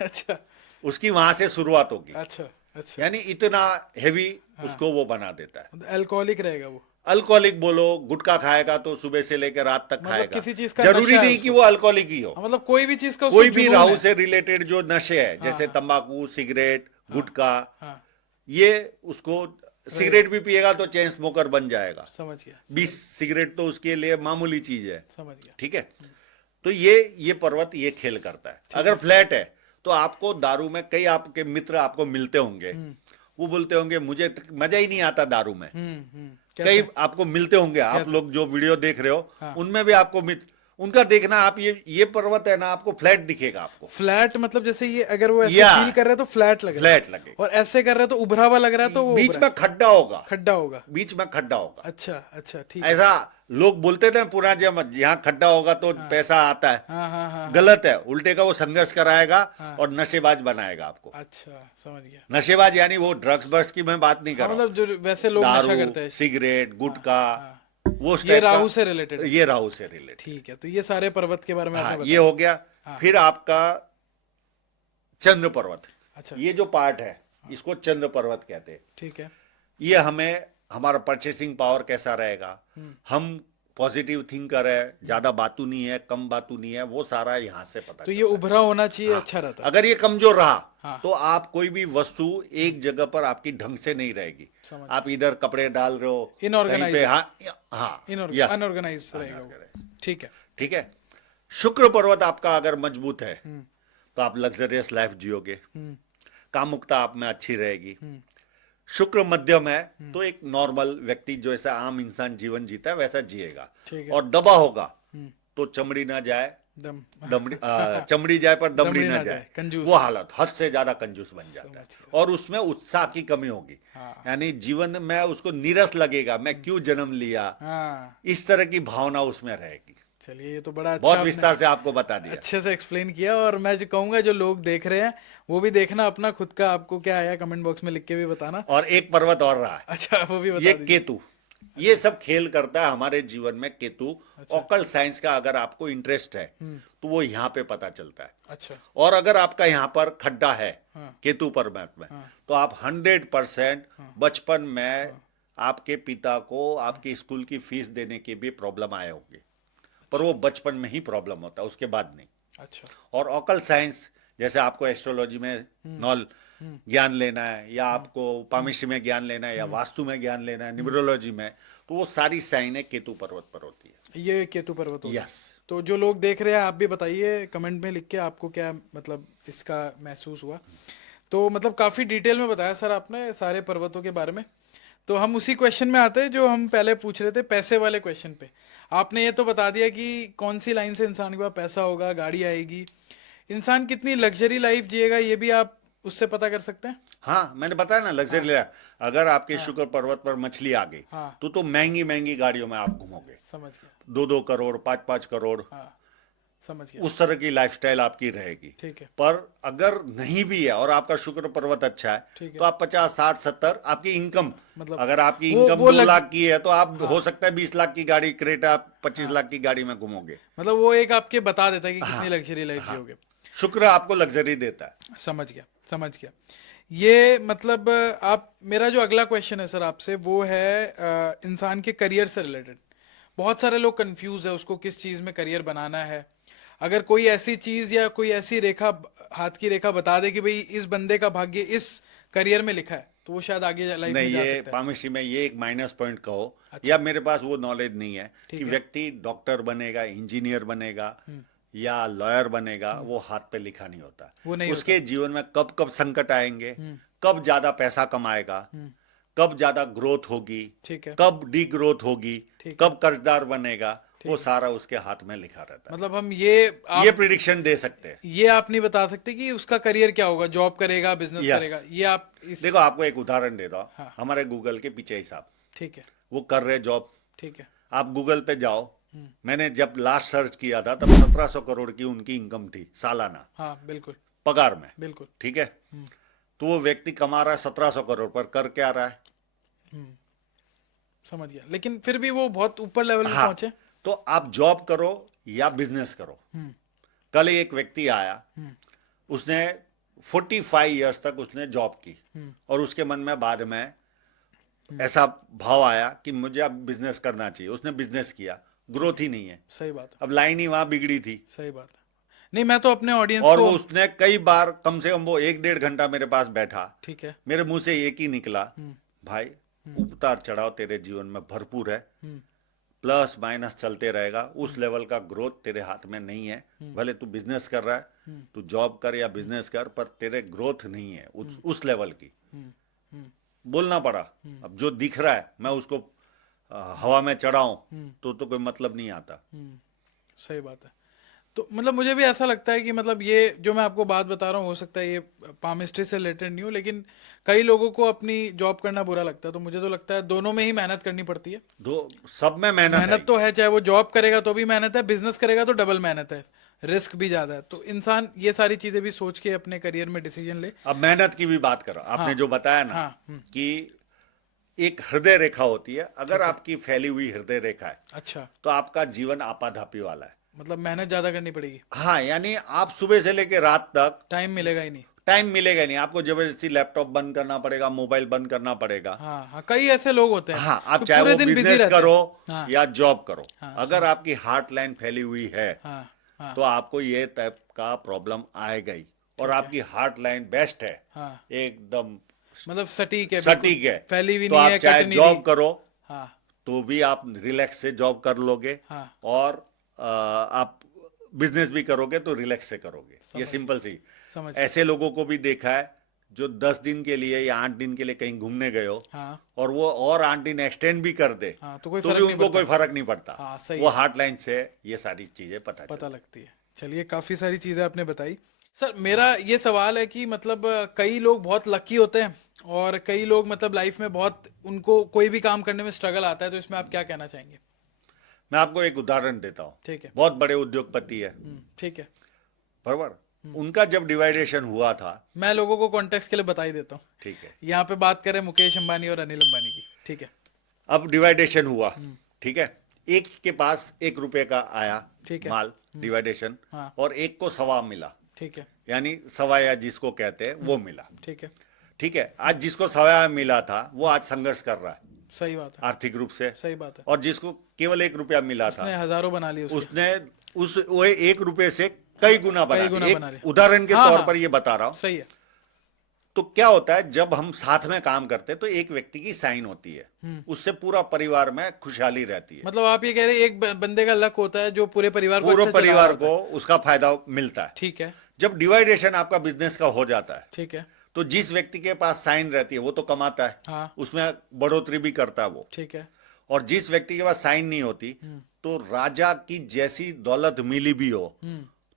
अच्छा, उसकी वहां से शुरुआत होगी। अच्छा, अच्छा, यानी इतना हेवी उसको वो बना देता है। अल्कोहलिक रहेगा वो, अल्कोहलिक बोलो, गुटखा खाएगा तो सुबह से लेकर रात तक मतलब खाएगा, किसी चीज का जरूरी नशा है नहीं कि उसको। वो अल्कोहलिक ही हो, मतलब कोई भी चीज का उसको कोई भी जुनून राहु है। से रिलेटेड जो नशे है, जैसे तंबाकू, सिगरेट, गुटखा, हाँ, ये उसको, सिगरेट भी पिएगा तो चेन स्मोकर बन जाएगा। समझ गया, 20 सिगरेट तो उसके लिए मामूली चीज है। समझ गया, ठीक है। तो ये पर्वत ये खेल करता है। अगर फ्लैट है तो आपको दारू में, कई आपके मित्र आपको मिलते होंगे, वो बोलते होंगे मुझे मजा ही नहीं आता दारू में। कई आपको मिलते होंगे, आप लोग जो वीडियो देख रहे हो उनमें भी आपको मित्र, उनका देखना आप, ये पर्वत है ना, आपको फ्लैट दिखेगा आपको। फ्लैट मतलब जैसे ये अगर वो ऐसे या, फील कर रहा है तो फ्लैट लग रहा है, फ्लैट लगेगा, और ऐसे कर रहा है तो उभरा हुआ लग रहा है तो वो बीच उभरा में खड्डा होगा, खड्डा होगा, बीच में खड्डा होगा। अच्छा, अच्छा, ठीक है, ऐसा लोग बोलते थे पुराना, जब यहाँ खड्डा होगा तो पैसा आता है, हाँ, हाँ, हाँ, गलत है, उल्टे का वो संघर्ष कराएगा और नशेबाज बनाएगा आपको। अच्छा, समझ गया, नशेबाज यानी वो ड्रग्स बर्स की मैं बात नहीं कर रहा हूं, मतलब जो वैसे लोग नशा करते दारू, हैं, सिगरेट, गुटखा, वो ये राहु से रिलेटेड, ये राहु से रिलेटेड। ठीक है। तो ये सारे पर्वत के बारे में आपने हाँ, बताया। ये हो गया। फिर आपका चंद्र पर्वत, अच्छा, ये जो पार्ट है इसको चंद्र पर्वत कहते हैं। ठीक है, ये हमें हमारा परचेसिंग पावर कैसा रहेगा, हम पॉजिटिव थिंकर है, ज्यादा बातू नहीं है, कम बातू नहीं है, वो सारा यहाँ से पता तो ये चलता है। उभरा होना चाहिए, हाँ, अच्छा रहता है। अगर ये कमजोर रहा हाँ। तो आप कोई भी वस्तु एक जगह पर आपकी ढंग से नहीं रहेगी। समझ आप इधर कपड़े डाल रहे हो, कहीं Inorganized पे, है। हाँ हाँ, yes, अनऑर्गेनाइज रहेगा वो। ठीक है। ठीक है। शुक्र पर्वत आपका अगर मजबूत है तो आप लग्जरियस लाइफ जियोगे, कामुकता आप में अच्छी रहेगी। शुक्र मध्यम है तो एक नॉर्मल व्यक्ति जो ऐसा आम इंसान जीवन जीता है वैसा जिएगा। ठीक है। और दबा होगा तो चमड़ी ना जाए, चमड़ी जाए पर दमड़ी ना जाए, कंजूस। वो हालत, हद से ज्यादा कंजूस बन जाता है और उसमें उत्साह की कमी होगी। हाँ। यानी जीवन में उसको नीरस लगेगा, मैं क्यों जन्म लिया, हाँ। इस तरह की भावना उसमें रहेगी। चलिए, ये तो बड़ा अच्छा बहुत आपने विस्तार से आपको बता दिया। अच्छे से एक्सप्लेन किया। और मैं जो कहूंगा, जो लोग देख रहे हैं वो भी देखना अपना खुद का, आपको क्या आया कमेंट बॉक्स में लिख के भी बताना। और एक पर्वत और रहा है, अच्छा, वो भी बता ये दीजिए। केतु। ये सब खेल करता है हमारे जीवन में केतु। ऑकल्ट साइंस का अगर आपको इंटरेस्ट है तो वो यहाँ पे पता चलता है। अच्छा। और अगर आपका यहाँ पर खड्डा है हाँ। केतु पर्वत में, तो आप 100% बचपन में आपके पिता को आपकी स्कूल की फीस देने की भी प्रॉब्लम आए होंगे, पर वो बचपन में ही प्रॉब्लम होता है, उसके बाद नहीं। अच्छा। और ऑकल्ट साइंस, जैसे आपको एस्ट्रोलॉजी में ज्ञान लेना है, या आपको पामिस्ट्री में ज्ञान लेना है, या वास्तु में ज्ञान लेना है, न्यूमरोलॉजी में, तो वो सारी साइनें केतु पर्वत पर होती है। ये केतु पर्वत होगा। यस। तो जो लोग देख रहे हैं, आप भी बताइए कमेंट में लिख के आपको क्या मतलब इसका महसूस हुआ। तो मतलब काफ़ी डिटेल में बताया सर आपने सारे पर्वतों के बारे में। तो हम उसी क्वेश्चन में आते हैं जो हम पहले पूछ रहे थे, पैसे वाले क्वेश्चन पे। आपने ये तो बता दिया कि कौन सी लाइन से इंसान के पास पैसा होगा, गाड़ी आएगी, इंसान कितनी लग्जरी लाइफ जिएगा, ये भी आप उससे पता कर सकते हैं। हाँ, मैंने बताया ना, लग्जरी। हाँ। अगर आपके शुक्र पर्वत पर मछली आ गई, हाँ। तो महंगी महंगी गाड़ियों में आप घूमोगे। समझ गया। 2-2 करोड़, 5-5 करोड़, हाँ, समझ गया। उस तरह की लाइफस्टाइल आपकी रहेगी। ठीक है। पर अगर नहीं भी है और आपका शुक्र पर्वत अच्छा है, तो आप 50, 60, 70 आपकी इनकम, मतलब अगर आपकी वो- इनकम वो 2 लाख की है तो आप हो सकता है 20 लाख की गाड़ी, क्रेटा 25 लाख की गाड़ी में घूमोगे। मतलब वो एक आपके बता देता है कि कितनी लग्जरी लाइफ जियोगे। शुक्र आपको लग्जरी देता है। समझ गया, समझ गया। ये मतलब आप, मेरा जो अगला क्वेश्चन है सर आपसे, वो है इंसान के करियर से रिलेटेड। बहुत सारे लोग कंफ्यूज है उसको किस चीज़ में करियर बनाना है। अगर कोई ऐसी चीज़ या कोई ऐसी रेखा, हाथ की रेखा बता दे कि भाई इस बंदे का भाग्य इस करियर में लिखा है, तो वो शायद आगे लाइफ में नहीं, जा ये सकता है। पामिस्ट्री में ये एक माइनस पॉइंट कहो, या मेरे पास वो नॉलेज नहीं है कि व्यक्ति डॉक्टर बनेगा, इंजीनियर बनेगा या लॉयर बनेगा, वो हाथ पे लिखा नहीं होता। वो नहीं उसके जीवन में कब कब संकट आएंगे, कब ज्यादा पैसा कमाएगा, कब ज्यादा ग्रोथ होगी, ठीक है। कब डी ग्रोथ होगी, ठीक कब कर्जदार बनेगा, वो सारा उसके हाथ में लिखा रहता है। मतलब हम ये प्रिडिक्शन दे सकते हैं। ये आप नहीं बता सकते कि उसका करियर क्या होगा, जॉब करेगा, बिजनेस Yes. करेगा, ये आप इस। देखो, आपको एक उदाहरण देता हूँ। हाँ। हमारे गूगल के पिचई साहब, ठीक है। वो कर रहे जॉब। ठीक है। आप गूगल पे जाओ, मैंने जब लास्ट सर्च किया था तब 1700 करोड़ की उनकी इनकम थी सालाना, हाँ, बिल्कुल पगार में। बिल्कुल। ठीक है। तो वो व्यक्ति कमा रहा है 1700 करोड़, पर कर क्या रहा है? समझ गया, लेकिन फिर भी वो बहुत ऊपर लेवल में हाँ, पहुंचे। तो आप जॉब करो या बिजनेस करो। कल एक व्यक्ति आया, उसने 45 इयर्स तक उसने जॉब की, और उसके मन में बाद में ऐसा भाव आया कि मुझे अब बिजनेस करना चाहिए। उसने बिजनेस किया, ग्रोथ ही नहीं है। सही बात है। अब लाइन ही वहां बिगड़ी थी। सही बात है। नहीं, मैं तो अपने ऑडियंस और को। वो उसने कई बार, कम से कम वो 1-1.5 घंटा मेरे पास बैठा। ठीक है। मेरे मुंह से एक ही निकला, भाई उतार चढ़ाव तेरे जीवन में भरपूर है, प्लस माइनस चलते रहेगा, उस लेवल का ग्रोथ तेरे हाथ में नहीं है। भले तू बिजनेस कर रहा है, तू जॉब कर या बिजनेस कर, पर तेरे ग्रोथ नहीं है उस लेवल की। बोलना पड़ा। अब जो दिख रहा है मैं उसको हवा में चढ़ाऊं तो कोई मतलब नहीं आता। सही बात है। तो मतलब मुझे भी ऐसा लगता है कि मतलब ये जो मैं आपको बात बता रहा हूँ, हो सकता है ये पामिस्ट्री से रिलेटेड नहीं हो, लेकिन कई लोगों को अपनी जॉब करना बुरा लगता है। तो मुझे तो लगता है दोनों में ही मेहनत करनी पड़ती है। सब में मेहनत तो है, चाहे वो जॉब करेगा तो भी मेहनत है, बिजनेस करेगा तो डबल मेहनत है, रिस्क भी ज्यादा है। तो इंसान ये सारी चीजें भी सोच के अपने करियर में डिसीजन ले। अब मेहनत की भी बात करो, आपने जो बताया ना कि एक हृदय रेखा होती है, अगर आपकी फैली हुई हृदय रेखा है, अच्छा, तो आपका जीवन आपाधापी वाला है। मतलब मेहनत ज्यादा करनी पड़ेगी। हाँ, यानी आप सुबह से लेकर रात तक टाइम मिलेगा ही नहीं। टाइम मिलेगा नहीं आपको, जबरदस्ती लैपटॉप बंद करना पड़ेगा, मोबाइल बंद करना पड़ेगा। हाँ हाँ, कई ऐसे लोग होते हैं हाँ, आप जो चाहे पूरे वो दिन बिजी बिजनेस रहते हैं। करो हाँ या जॉब करो, हाँ, अगर आपकी हार्ट लाइन फैली हुई है हाँ हाँ, तो आपको ये टाइप का प्रॉब्लम आएगा ही। और ठीक है। आपकी हार्ट लाइन बेस्ट है, हाँ एकदम मतलब सटीक है, सटीक बिल्कुल है, फैली भी तो नहीं आप है, चाहे कट नहीं जॉब रही। करो हाँ तो भी आप रिलैक्स से जॉब कर लोगे, हाँ, और आप बिजनेस भी करोगे तो रिलैक्स से करोगे। ये समझ सिंपल सी। समझ गया। ऐसे लोगों को भी देखा है जो 10 दिन के लिए या 8 दिन के लिए कहीं घूमने गए हो, हाँ और वो और 8 दिन एक्सटेंड भी कर दे हाँ, तो कोई तो फर्क भी नहीं उनको पड़ता। कोई फर्क नहीं पड़ता। हाँ सही वो है, हार्ट लाइन से ये सारी चीजें पता पता चलती। लगती है। चलिए, काफी सारी चीजें आपने बताई। सर मेरा ये सवाल है कि मतलब कई लोग बहुत लकी होते हैं और कई लोग मतलब लाइफ में बहुत, उनको कोई भी काम करने में स्ट्रगल आता है, तो इसमें आप क्या कहना चाहेंगे? मैं आपको एक उदाहरण देता हूँ। ठीक है। बहुत बड़े उद्योगपति है, ठीक है। बराबर, उनका जब डिवाइडेशन हुआ था, मैं लोगों को कॉन्टेक्स्ट के लिए बता ही देता हूँ। ठीक है, यहाँ पे बात करें मुकेश अंबानी और अनिल अंबानी की। ठीक है। अब डिवाइडेशन हुआ, ठीक है, एक के पास 1 रुपए का आया ठीक है। माल, डिवाइडेशन, हाँ और एक को 1.25 मिला, ठीक है। यानी सवा या जिसको कहते हैं वो मिला। ठीक है। ठीक है, आज जिसको 1.25 मिला था वो आज संघर्ष कर रहा है सही बात है, आर्थिक रूप से, सही बात है। और जिसको केवल 1 रुपया मिला था उसने हजारों बना लिए उसके। उसने उस वो 1 रुपए से कई गुना बना गुना दिया। बना एक लिया। उदाहरण के हाँ, तौर हाँ। पर ये बता रहा हूं। सही है। तो क्या होता है, जब हम साथ में काम करते हैं तो एक व्यक्ति की साइन होती है, उससे पूरा परिवार में खुशहाली रहती है, मतलब आप ये कह रहे हैं एक बंदे का लक होता है जो पूरे परिवार को पूरे अच्छा चला रहा परिवार होता है। को उसका फायदा मिलता है। ठीक है। जब डिवाइडेशन आपका बिजनेस का हो जाता है ठीक है। तो जिस व्यक्ति के पास साइन रहती है वो तो कमाता है, हाँ उसमें बढ़ोतरी भी करता है वो, ठीक है। और जिस व्यक्ति के पास साइन नहीं होती तो राजा की जैसी दौलत मिली भी हो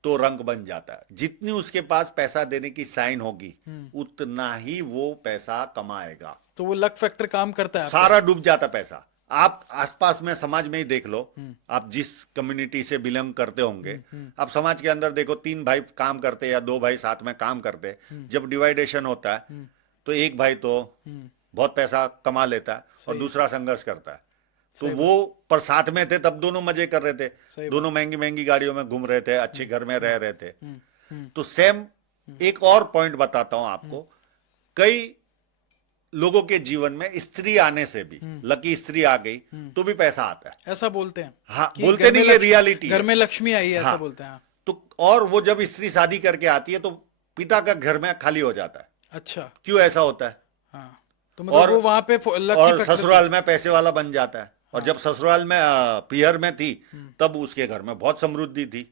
तो रंक बन जाता है। जितनी उसके पास पैसा देने की साइन होगी उतना ही वो पैसा कमाएगा, तो वो लक फैक्टर काम करता है आपका। सारा डूब जाता पैसा। आप आसपास में समाज में ही देख लो, आप जिस कम्युनिटी से बिलोंग करते होंगे, आप समाज के अंदर देखो, 3 भाई काम करते या 2 भाई साथ में काम करते, जब डिवाइडेशन होता है तो एक भाई तो बहुत पैसा कमा लेता है और दूसरा संघर्ष करता है। तो वो पर साथ में थे तब दोनों मजे कर रहे थे, दोनों महंगी महंगी गाड़ियों में घूम रहे थे, अच्छे घर में रह रहे थे। तो सेम एक और पॉइंट बताता हूं आपको, कई लोगों के जीवन में स्त्री आने से भी, लकी स्त्री आ गई तो भी पैसा आता है, ऐसा बोलते हैं। हाँ, कि बोलते घर में नहीं, ये रियलिटी घर है। में लक्ष्मी आई है, ऐसा हाँ। बोलते हैं। हाँ। तो और वो जब स्त्री शादी करके आती है तो पिता का घर में खाली हो जाता है। अच्छा। क्यों ऐसा होता है? हाँ, तो मतलब वो वहां पे लकी और फैक्टर। ससुराल में पैसे वाला बन जाता है, और जब ससुराल में पीहर में थी तब उसके घर में बहुत समृद्धि थी।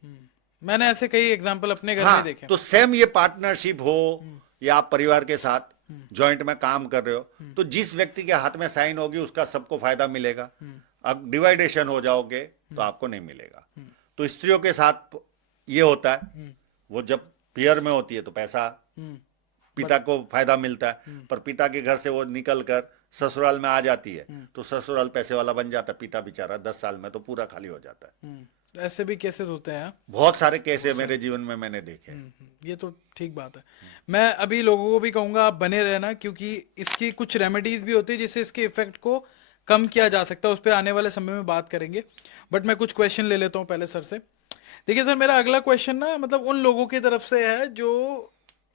मैंने ऐसे कई एग्जांपल अपने घर हाँ, में देखे। तो सेम ये पार्टनरशिप हो या आप परिवार के साथ जॉइंट में काम कर रहे हो, तो जिस व्यक्ति के हाथ में साइन होगी उसका सबको फायदा मिलेगा। अब डिवाइडेशन हो जाओगे तो आपको नहीं मिलेगा। तो स्त्रियों के साथ ये होता है, वो जब पीहर में होती है तो पैसा पिता को फायदा मिलता है, पर पिता के घर से वो निकल कर ससुराल में आ जाती है तो ससुराल पैसे वाला बन जाता है, पिता बेचारा 10 साल में तो पूरा खाली हो जाता है। ऐसे भी केसेस होते हैं। बहुत सारे केसेस मेरे जीवन में मैंने देखे। ये तो ठीक बात है। मैं अभी लोगों को भी कहूंगा आप बने रहना, क्योंकि इसकी कुछ रेमेडीज भी होती है जिससे इसके इफेक्ट को कम किया जा सकता है। उस पर आने वाले समय में बात करेंगे, बट मैं कुछ क्वेश्चन ले लेता हूँ पहले सर से। देखिए सर, मेरा अगला क्वेश्चन ना मतलब उन लोगों की तरफ से है जो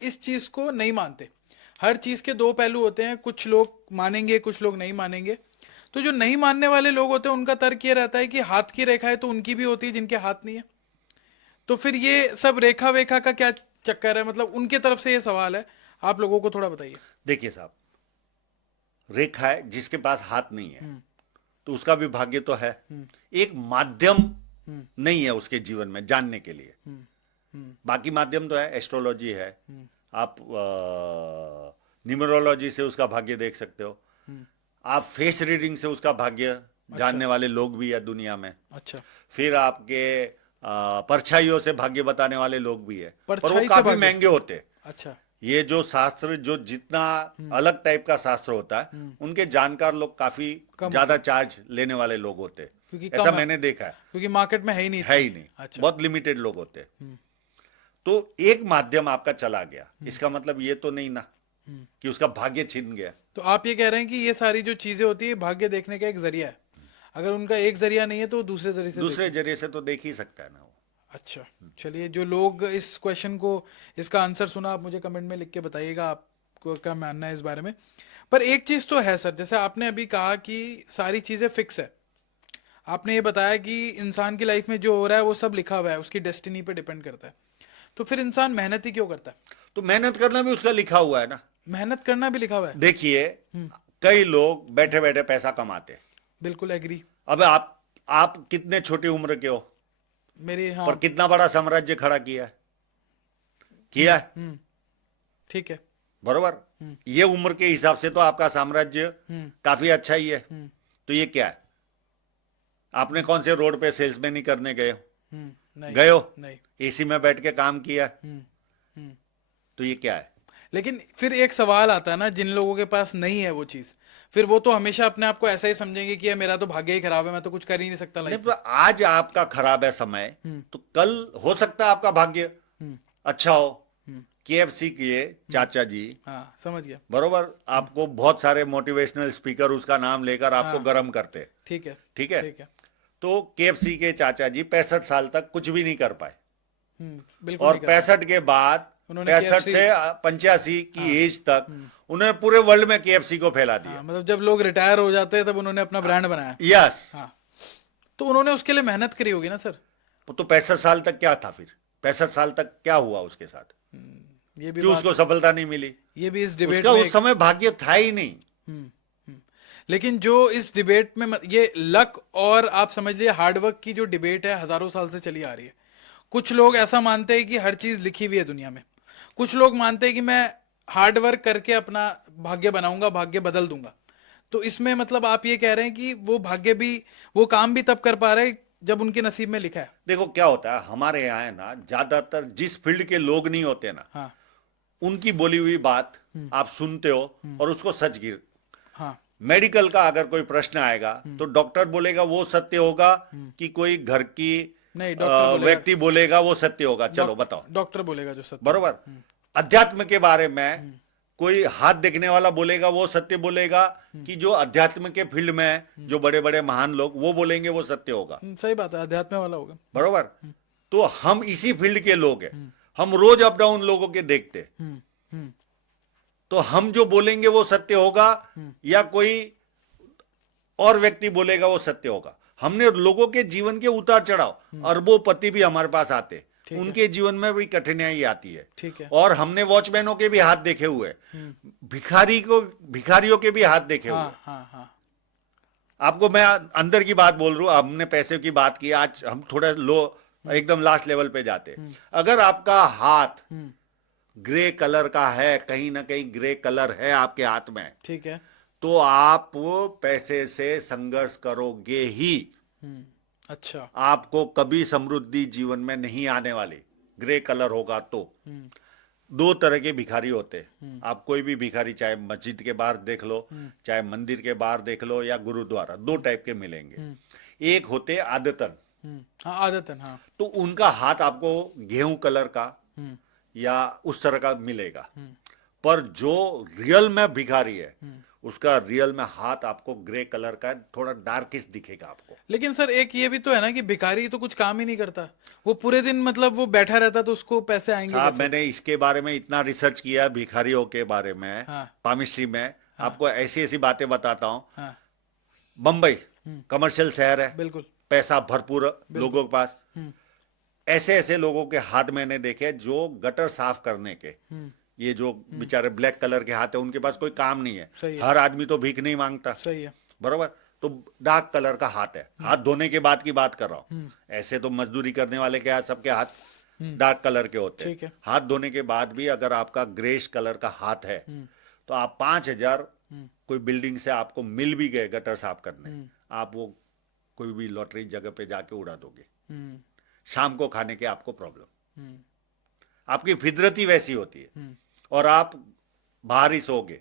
इस चीज को नहीं मानते। हर चीज के 2 पहलू होते हैं, कुछ लोग मानेंगे कुछ लोग नहीं मानेंगे। तो जो नहीं मानने वाले लोग होते हैं उनका तर्क ये रहता है कि हाथ की रेखाएं तो उनकी भी होती है जिनके हाथ नहीं है, तो फिर ये सब रेखा वेखा का क्या चक्कर है? मतलब उनके तरफ से ये सवाल है, आप लोगों को थोड़ा बताइए। देखिए साहब, रेखा है जिसके पास हाथ नहीं है तो उसका भी भाग्य तो है, एक माध्यम नहीं है उसके जीवन में जानने के लिए। बाकी माध्यम तो है, एस्ट्रोलॉजी है, आप न्यूमरोलॉजी से उसका भाग्य देख सकते हो, आप फेस रीडिंग से उसका भाग्य जानने वाले लोग भी है दुनिया में। अच्छा। फिर आपके परछाइयों से भाग्य बताने वाले लोग भी है, पर वो परछाई से काफी भाग्य? महंगे होते हैं। अच्छा। ये जो शास्त्र, जो जितना अलग टाइप का शास्त्र होता है, उनके जानकार लोग काफी ज्यादा चार्ज लेने वाले लोग होते हैं, क्योंकि ऐसा कम है, मैंने देखा है। क्योंकि मार्केट में है ही नहीं। है ही नहीं। अच्छा। बहुत लिमिटेड लोग होते हैं। तो एक माध्यम आपका चला गया, इसका मतलब ये तो नहीं ना कि उसका भाग्य छिन गया। तो आप ये कह रहे हैं कि ये सारी जो चीजें होती है भाग्य देखने का एक जरिया है, अगर उनका एक जरिया नहीं है तो दूसरे जरिए से दूसरे जरिए से तो देख ही सकता है ना वो। अच्छा, चलिए, जो लोग इस क्वेश्चन को, इसका आंसर सुना, आप मुझे कमेंट में लिख के बताइएगा आपको क्या मानना है इस बारे में। पर एक चीज तो है सर, जैसे आपने अभी कहा कि सारी चीजें फिक्स है, आपने ये बताया कि इंसान की लाइफ में जो हो रहा है वो सब लिखा हुआ है, उसकी डेस्टिनी पे डिपेंड करता है, तो फिर इंसान मेहनत ही क्यों करता है? तो मेहनत करना भी उसका लिखा हुआ है ना। मेहनत करना भी लिखा हुआ है। देखिए, कई लोग बैठे बैठे पैसा कमाते हैं। बिल्कुल एग्री। अब आप कितने छोटी उम्र के हो, मेरे, हाँ। पर कितना बड़ा साम्राज्य खड़ा किया है। ठीक है। बरोबर। ये उम्र के हिसाब से तो आपका साम्राज्य काफी अच्छा ही है। तो ये क्या है? आपने कौन से रोड पे सेल्समैन करने गए हो? नहीं, गए हो? नहीं। एसी में बैठ के काम किया। तो ये क्या है? लेकिन फिर एक सवाल आता है ना, जिन लोगों के पास नहीं है वो चीज, फिर वो तो हमेशा अपने आप को ऐसा ही समझेंगे कि यार मेरा तो भाग्य ही खराब है, मैं तो कुछ कर ही नहीं सकता नहीं, लाइफ तो आज आपका खराब है समय, तो कल हो सकता है आपका भाग्य अच्छा हो। केएफसी के चाचा जी, हाँ, समझ गया। बरोबर, आपको बहुत सारे मोटिवेशनल स्पीकर उसका नाम लेकर आपको गर्म करते। ठीक है, ठीक है। ठीक है। तो केएफसी के चाचा जी 65 साल तक कुछ भी नहीं कर पाए, बिल्कुल और नहीं करता। 65 के बाद, उन्होंने 65 KFC से 85 की एज तक उन्होंने पूरे वर्ल्ड में केएफसी को फैला दिया। हाँ, मतलब जब लोग रिटायर हो जाते हैं तब उन्होंने अपना ब्रांड बनाया। यस। हाँ, तो उन्होंने उसके लिए मेहनत करी होगी ना सर? तो 65 साल तक क्या था? फिर 65 साल तक क्या हुआ उसके साथ? ये भी क्यों उसको सफलता नहीं मिली? ये भी इस डिबेट उसका में उस समय भाग्य था ही नहीं। लेकिन जो इस डिबेट में ये लक और आप समझ लिए हार्डवर्क की जो डिबेट है, हजारों साल से चली आ रही है। कुछ लोग ऐसा मानते हैं कि हर चीज लिखी हुई है दुनिया में, कुछ लोग मानते हैं कि मैं हार्ड वर्क करके अपना भाग्य बनाऊंगा, भाग्य बदल दूंगा। तो इसमें मतलब आप ये कह रहे हैं कि वो भाग्य भी, वो काम भी तब कर पा रहे हैं जब उनके नसीब में लिखा है। देखो क्या होता है हमारे यहाँ है ना, ज्यादातर जिस फील्ड के लोग नहीं होते ना, हाँ, उनकी बोली हुई बात आप सुनते हो और उसको सच गिर। हाँ, मेडिकल का अगर कोई प्रश्न आएगा तो डॉक्टर बोलेगा वो सत्य होगा, कि कोई घर की नहीं, डॉक्टर बोलेगा, व्यक्ति बोलेगा वो सत्य होगा? चलो बताओ। डॉक्टर बोलेगा जो सत्य। बरोबर। अध्यात्म के बारे में कोई हाथ देखने वाला बोलेगा वो सत्य बोलेगा, कि जो अध्यात्म के फील्ड में है, जो बड़े बड़े महान लोग वो बोलेंगे वो सत्य होगा। सही बात है, अध्यात्म वाला होगा। बरोबर। तो हम इसी फील्ड के लोग हैं, हम रोज अप डाउन लोगों के देखते, तो हम जो बोलेंगे वो सत्य होगा या कोई और व्यक्ति बोलेगा वो सत्य होगा? हमने लोगों के जीवन के उतार चढ़ाव, अरबोपति भी हमारे पास आते, उनके जीवन में भी कठिनाई आती है। ठीक है। और हमने वॉचमैनों के भी हाथ देखे हुए, भिखारियों के भी हाथ देखे हुए। हाँ, हाँ। आपको मैं अंदर की बात बोल रहा हूं, हमने पैसे की बात की, आज हम थोड़ा लो, एकदम लास्ट लेवल पे जाते। अगर आपका हाथ ग्रे कलर का है, कहीं ना कहीं ग्रे कलर है आपके हाथ में, ठीक है। तो आप पैसे से संघर्ष करोगे ही। अच्छा। आपको कभी समृद्धि जीवन में नहीं आने वाली, ग्रे कलर होगा तो। दो तरह के भिखारी होते हैं। आप कोई भी भिखारी, चाहे मस्जिद के बाहर देख लो, चाहे मंदिर के बाहर देख लो, या गुरुद्वारा, दो टाइप के मिलेंगे। एक होते आदतन। हाँ, आदतन, हाँ। तो उनका हाथ आपको गेहूं कलर का या उस तरह का मिलेगा। पर जो रियल में भिखारी है, उसका रियल में हाथ आपको ग्रे कलर का, थोड़ा डार्किश दिखेगा आपको। लेकिन सर एक ये भी तो है ना कि भिखारी तो कुछ काम ही नहीं करता, वो पूरे दिन मतलब वो बैठा रहता, तो उसको पैसे आएंगे साहब, कैसे? मैंने इसके बारे में इतना रिसर्च किया भिखारियों के बारे में। हाँ। पामिस्ट्री में आपको ऐसी ऐसी बातें बताता हूं। हाँ, बंबई कमर्शियल शहर है, बिल्कुल। पैसा भरपूर लोगों के पास। ऐसे ऐसे लोगों के हाथ मैंने देखे जो गटर साफ करने के, ये जो बेचारे ब्लैक कलर के हाथ है, उनके पास कोई काम नहीं है। सही है। हर आदमी तो भीख नहीं मांगता। सही है। बरोबर। तो डार्क कलर का हाथ है, हाथ धोने के बाद की बात कर रहा हूं। ऐसे तो मजदूरी करने वाले के हाथ, सबके हाथ डार्क कलर के होते ठीक हैं। है। हाथ धोने के बाद भी अगर आपका ग्रेश कलर का हाथ है, तो आप 5,000 कोई बिल्डिंग से आपको मिल भी गए गटर साफ करने, आप वो कोई भी लॉटरी जगह पे जाके उड़ा दोगे। शाम को खाने के आपको प्रॉब्लम, आपकी फितरत ही वैसी होती है। और आप बाहर ही सोओगे,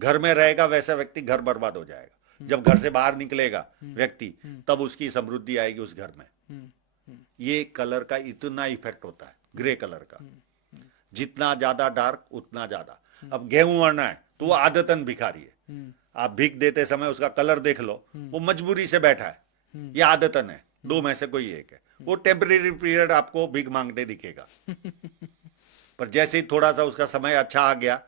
घर में रहेगा वैसा व्यक्ति घर बर्बाद हो जाएगा। जब घर से बाहर निकलेगा व्यक्ति, तब उसकी समृद्धि आएगी उस घर में। ये कलर का इतना इफेक्ट होता है, ग्रे कलर का। जितना ज्यादा डार्क उतना ज्यादा। अब गेहूं वरना है तो वो आदतन भिखारी है। आप भीख देते समय उसका कलर देख लो, वो मजबूरी से बैठा है, ये आदतन है। दो में से कोई एक है। वो टेम्परेरी पीरियड आपको भीख मांगते दिखेगा, पर जैसे ही थोड़ा सा उसका समय अच्छा आ गया,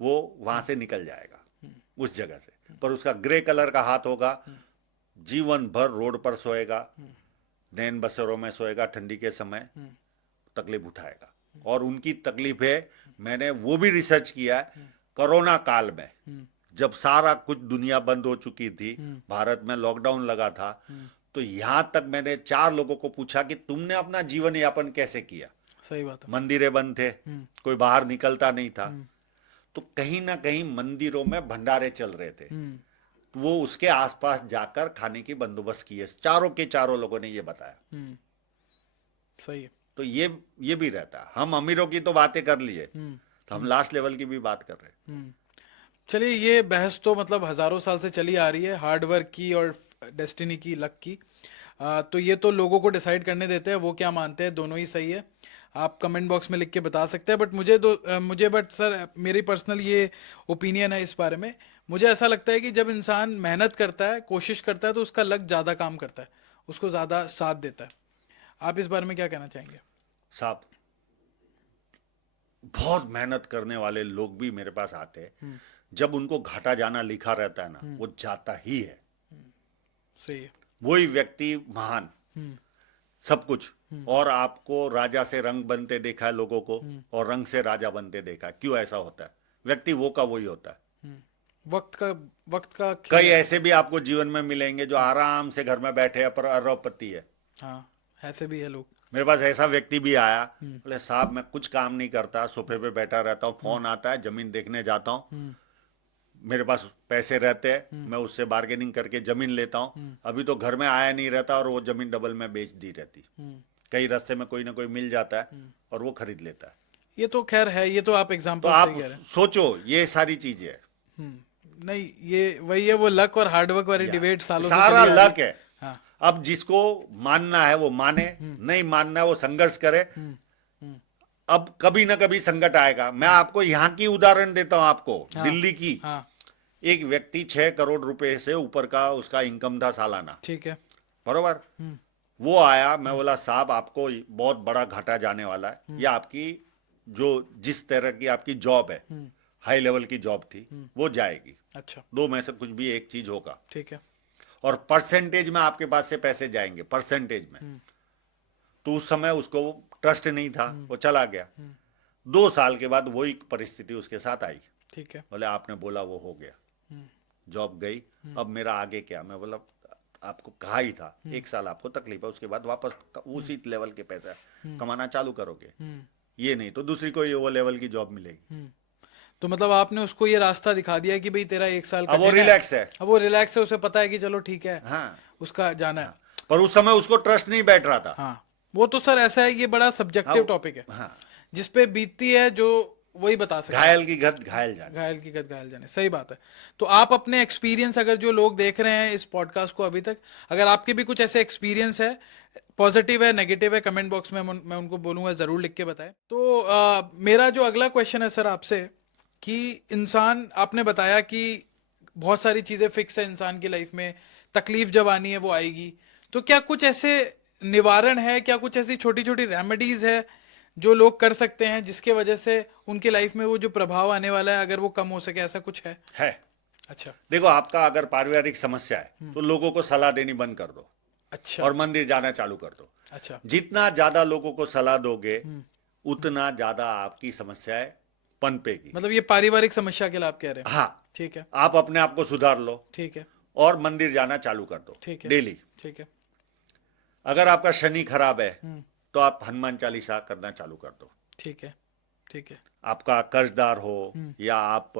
वो वहां से निकल जाएगा उस जगह से। पर उसका ग्रे कलर का हाथ होगा, जीवन भर रोड पर सोएगा, नैन बसेरों में सोएगा, ठंडी के समय तकलीफ उठाएगा। और उनकी तकलीफें मैंने वो भी रिसर्च किया है, कोरोना काल में जब सारा कुछ दुनिया बंद हो चुकी थी, भारत में लॉकडाउन लगा था, तो यहां तक मैंने 4 लोगों को पूछा कि तुमने अपना जीवन यापन कैसे किया। सही बात है। मंदिरें बंद थे, कोई बाहर निकलता नहीं था, तो कहीं ना कहीं मंदिरों में भंडारे चल रहे थे, तो वो उसके आसपास जाकर खाने की बंदोबस्त किए। चारों के चारों लोगों ने ये बताया। सही है। तो ये भी रहता है। हम अमीरों की तो बातें कर लिए, तो हम लास्ट लेवल की भी बात कर रहे हैं। चलिए, ये बहस तो मतलब हजारों साल से चली आ रही है, हार्डवर्क की और डेस्टिनी की, लक की। तो ये तो लोगों को डिसाइड करने देते हैं वो क्या मानते हैं, दोनों ही सही है। आप कमेंट बॉक्स में लिख के बता सकते हैं। बट बट सर, मेरी पर्सनल ये ओपिनियन है इस बारे में। मुझे ऐसा लगता है कि जब इंसान मेहनत करता है, कोशिश करता है, तो उसका लक ज़्यादा काम करता है, उसको ज़्यादा साथ देता है। आप इस बारे में क्या कहना चाहेंगे? साहब, बहुत मेहनत करने वाले लोग भी मेरे पास आते हैं, जब उनको घाटा जाना लिखा रहता है ना, वो जाता ही है। सही है। वही व्यक्ति महान, सब कुछ। और आपको राजा से रंग बनते देखा है लोगों को, और रंग से राजा बनते देखा है। क्यों ऐसा होता है? व्यक्ति वो का वही होता है। वक्त का कई ऐसे भी आपको जीवन में मिलेंगे जो आराम से घर में बैठे हैं पर अरबपति है। हाँ, ऐसे भी है लोग। मेरे पास ऐसा व्यक्ति भी आया, बोले साहब मैं कुछ काम नहीं करता, सोफे पे बैठा रहता हूँ, फोन आता है, जमीन देखने जाता हूँ, मेरे पास पैसे रहते हैं, मैं उससे बार्गेनिंग करके जमीन लेता हूँ। अभी तो घर में आया नहीं रहता और वो जमीन डबल में बेच दी रहती। कई रास्ते में कोई ना कोई मिल जाता है और वो खरीद लेता है। ये तो खैर है, ये तो आप तो एग्जांपल आप सही कह रहे हैं। सोचो, ये सारी चीजें है। नहीं, ये वही है, वो लक और हार्डवर्क वाली डिबेट सालों से सारा चली आ रही लक है। हाँ। अब जिसको मानना है वो माने, नहीं मानना है वो संघर्ष करे। अब कभी ना कभी संकट आएगा। मैं आपको यहाँ की उदाहरण देता हूँ, आपको दिल्ली की। हाँ, एक व्यक्ति 6 करोड़ रुपए से ऊपर का उसका इनकम था सालाना, ठीक है। बरोबर। वो आया, मैं बोला साहब आपको बहुत बड़ा घाटा जाने वाला है, या आपकी जो जिस तरह की आपकी जॉब है, हाई लेवल की जॉब थी, वो जाएगी। अच्छा, दो में से कुछ भी एक चीज होगा, ठीक है। और परसेंटेज में आपके पास से पैसे जाएंगे, परसेंटेज में। तो उस समय उसको ट्रस्ट नहीं था, वो चला गया। 2 साल के बाद वही परिस्थिति उसके साथ आई। ठीक है। बोले आपने बोला वो हो गया, जॉब गई, अब मेरा आगे क्या? मैं बोला आपको कहा ही था, 1 साल आपको तकलीफ है, उसके बाद वापस उसी लेवल के पैसा कमाना चालू करोगे। ये नहीं तो दूसरी कोई वो लेवल की जॉब मिलेगी। तो मतलब आपने उसको ये रास्ता दिखा दिया कि भाई तेरा 1 साल अब वो रिलैक्स है। अब वो रिलैक्स है, उसे पता है कि चलो ठीक है, हाँ, उसका जाना है। पर उस समय उसको ट्रस्ट नहीं बैठ रहा था। हाँ, वो तो सर ऐसा है, ये बड़ा सब्जेक्टिव टॉपिक है। हाँ, जिसपे बीतती है जो वही बता सकते हैं। घायल की गत घायल जाने। घायल की गत घायल जाने, सही बात है। तो आप अपने एक्सपीरियंस, अगर जो लोग देख रहे हैं इस पॉडकास्ट को अभी तक, अगर आपके भी कुछ ऐसे एक्सपीरियंस है, पॉजिटिव है, नेगेटिव है, कमेंट बॉक्स में मैं उनको बोलूंगा जरूर लिख के बताएं। तो मेरा जो अगला क्वेश्चन है सर आपसे, कि इंसान, आपने बताया कि बहुत सारी चीजें फिक्स है इंसान की लाइफ में, तकलीफ जब आनी है वो आएगी। तो क्या कुछ ऐसे निवारण है, क्या कुछ ऐसी छोटी छोटी रेमेडीज है जो लोग कर सकते हैं जिसके वजह से उनके लाइफ में वो जो प्रभाव आने वाला है अगर वो कम हो सके? ऐसा कुछ है? अच्छा, देखो, आपका अगर पारिवारिक समस्या है तो लोगों को सलाह देनी बंद कर दो। अच्छा, और मंदिर जाना चालू कर दो। अच्छा, जितना ज्यादा लोगों को सलाह दोगे उतना ज्यादा आपकी समस्याएं पनपेगी। मतलब ये पारिवारिक समस्या के लिए आप कह रहे हैं? हाँ, ठीक है, आप अपने आप को सुधार लो। ठीक है, और मंदिर जाना चालू कर दो, ठीक है, डेली। ठीक है। अगर आपका शनि खराब है तो आप हनुमान चालीसा करना चालू कर दो। ठीक है, ठीक है। आपका कर्जदार हो या आप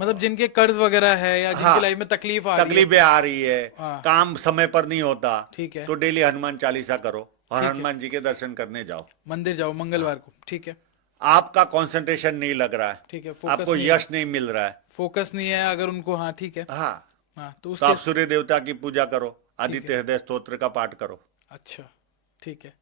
मतलब जिनके कर्ज वगैरह है या जिनकी लाइफ में तकलीफें आ रही है, हाँ, काम समय पर नहीं होता, ठीक है, तो डेली हनुमान चालीसा करो और हनुमान जी के दर्शन करने जाओ। मंदिर जाओ मंगलवार को, ठीक है। आपका कंसंट्रेशन नहीं लग रहा है, ठीक है, फोकस आपको नहीं, यश नहीं मिल रहा है, फोकस नहीं है अगर उनको, हाँ ठीक है, हाँ, हाँ, तो तो उसके आप सूर्य देवता की पूजा करो, आदित्य हृदय स्तोत्र का पाठ करो। अच्छा, ठीक है।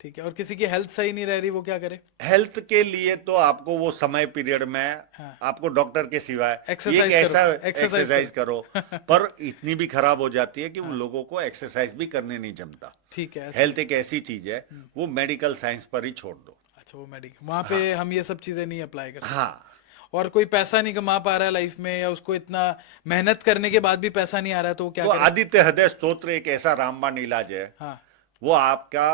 ठीक है। और किसी की हेल्थ सही नहीं रह रही, वो क्या करे? हेल्थ के लिए तो आपको वो समय पीरियड में हाँ। आपको डॉक्टर के सिवाय ये एक्सरसाइज एक ऐसा करो, एक्सरसाइज एक्सरसाइज करो पर इतनी भी खराब हो जाती है कि उन लोगों को एक्सरसाइज भी करने नहीं जमता। ठीक है, ऐसा। हेल्थ एक ऐसी चीज है, वो मेडिकल साइंस पर ही छोड़ दो। अच्छा, वो मेडिकल, वहाँ पे हम ये सब चीजें नहीं अप्लाई कर सकते। हाँ, और कोई पैसा नहीं कमा पा रहा है लाइफ में, या उसको इतना मेहनत करने के बाद भी पैसा नहीं आ रहा है, तो वो क्या तो करे? आदित्य हृदय स्तोत्र एक ऐसा रामबाण इलाज है, हाँ, वो आपका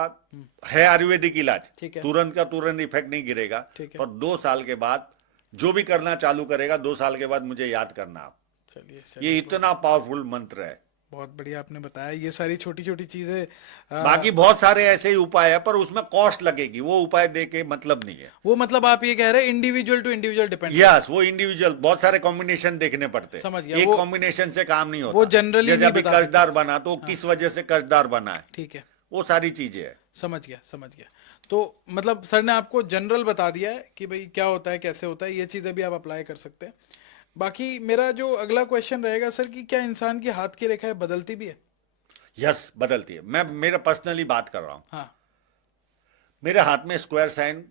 है आयुर्वेदिक इलाज। ठीक है। तुरंत का तुरंत इफेक्ट नहीं गिरेगा, ठीक है। और 2 साल के बाद जो भी करना चालू करेगा, 2 साल के बाद मुझे याद करना आप। चलिए, ये इतना पावरफुल मंत्र है। बहुत बढ़िया आपने बताया ये सारी छोटी छोटी चीजें। बाकी बहुत सारे ऐसे ही उपाय है, पर उसमें कॉस्ट लगेगी, वो उपाय दे के मतलब नहीं है। वो मतलब आप ये कह रहे हैं individual to individual depend. Yes, वो इंडिविजुअल, बहुत सारे कॉम्बिनेशन देखने पड़ते हैं। समझ गया। एक वो कॉम्बिनेशन से काम नहीं होता। वो जनरली जैसे नहीं अभी बता कर्जदार बना तो किस वजह से कर्जदार बना है, ठीक है, वो सारी चीजें है। समझ गया, समझ गया। तो मतलब सर ने आपको जनरल बता दिया है कि भाई क्या होता है, कैसे होता है, ये चीजें भी आप अप्लाई कर सकते हैं। बाकी मेरा जो अगला क्वेश्चन रहेगा सर, कि क्या इंसान की हाथ की रेखाएं बदलती भी है? यस, बदलती है। मैं मेरा पर्सनली बात कर रहा हूं। हाँ, मेरे हाथ में स्क्वायर साइन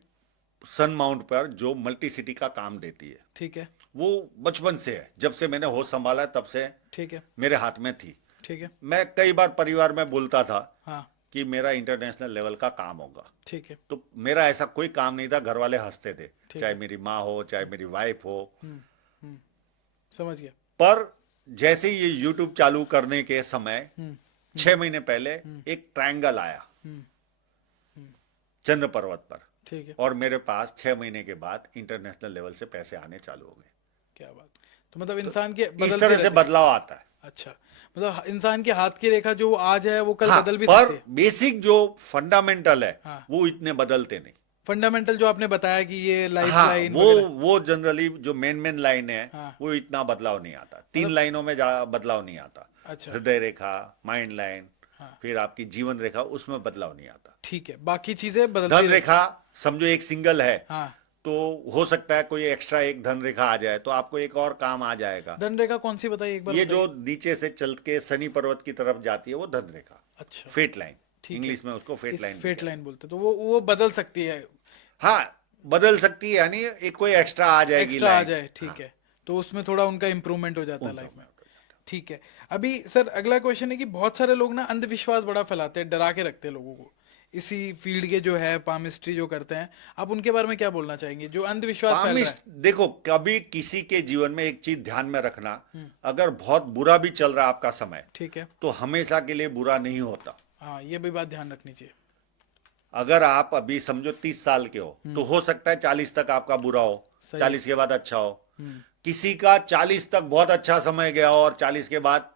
सन माउंट पर जो मल्टी सिटी का काम देती है, ठीक है, वो बचपन से है। जब से मैंने होश संभाला तब से ठीक है, मेरे हाथ में थी। ठीक है, मैं कई बार परिवार में बोलता था हाँ, कि मेरा इंटरनेशनल लेवल का काम होगा, ठीक है, तो मेरा ऐसा कोई काम नहीं था। घर वाले हंसते थे, ठीक चाहे है। मेरी माँ हो, चाहे मेरी वाइफ हो। समझ गया। पर जैसे ही ये यूट्यूब चालू करने के समय 6 महीने पहले एक ट्रायंगल आया चंद्र पर्वत पर, ठीक है, और मेरे पास 6 महीने के बाद इंटरनेशनल लेवल से पैसे आने चालू हो गए। क्या बात। तो मतलब इंसान के इस बदलते तरह से रहते हैं। बदलाव आता है। अच्छा, मतलब इंसान के हाथ की रेखा जो आज है वो कल हाँ, बदल भी पर सकती है। बेसिक जो फंडामेंटल है, हाँ। वो इतने बदलते नहीं। फंडामेंटल जो आपने बताया कि ये लाइफ हाँ, लाइन वो जनरली जो मेन लाइन है, हाँ। वो इतना बदलाव नहीं आता। 3 लाइनों में बदलाव नहीं आता। अच्छा, हृदय रेखा, माइंड लाइन, हाँ। फिर आपकी जीवन रेखा, उसमें बदलाव नहीं आता। ठीक है, बाकी चीजें बदलती धन रहती रेखा समझो एक सिंगल है, हाँ। तो हो सकता है कोई एक्स्ट्रा एक धन रेखा आ जाए, तो आपको एक और काम आ जाएगा। धन रेखा कौन सी बताइए एक बार? ये बताइए। जो नीचे से चल के शनि पर्वत की तरफ जाती है, वो धन रेखा, अच्छा, फेट लाइन, ठीक है। इंग्लिश में उसको फेट लाइन। फेट लाइन बोलते हैं। तो वो बदल सकती है, हाँ, बदल सकती है, यानी एक कोई एक्स्ट्रा आ जाएगी, एक्स्ट्रा आ लाइन। जाए, ठीक है। तो उसमें थोड़ा उनका इंप्रूवमेंट हो जाता है लाइफ में। Improvement हो जाता है। ठीक है। अभी सर अगला क्वेश्चन है कि बहुत सारे लोग ना अंधविश्वास बड़ा फैलाते हैं, डरा के रखते हैं लोगों को, इसी फील्ड के जो है पामिस्ट्री जो करते हैं। आप उनके बारे में क्या बोलना चाहेंगे जो अंधविश्वास फैल रहा है? देखो, कभी किसी के जीवन में एक चीज ध्यान में रखना, अगर बहुत बुरा भी चल रहा है आपका समय, ठीक है, तो हमेशा के लिए बुरा नहीं होता। हाँ, ये भी बात ध्यान रखनी चाहिए। अगर आप अभी समझो 30 साल के हो, तो हो सकता है 40 तक आपका बुरा हो, सही। 40 के बाद अच्छा हो। किसी का 40 तक बहुत अच्छा समय गया हो, और 40 के बाद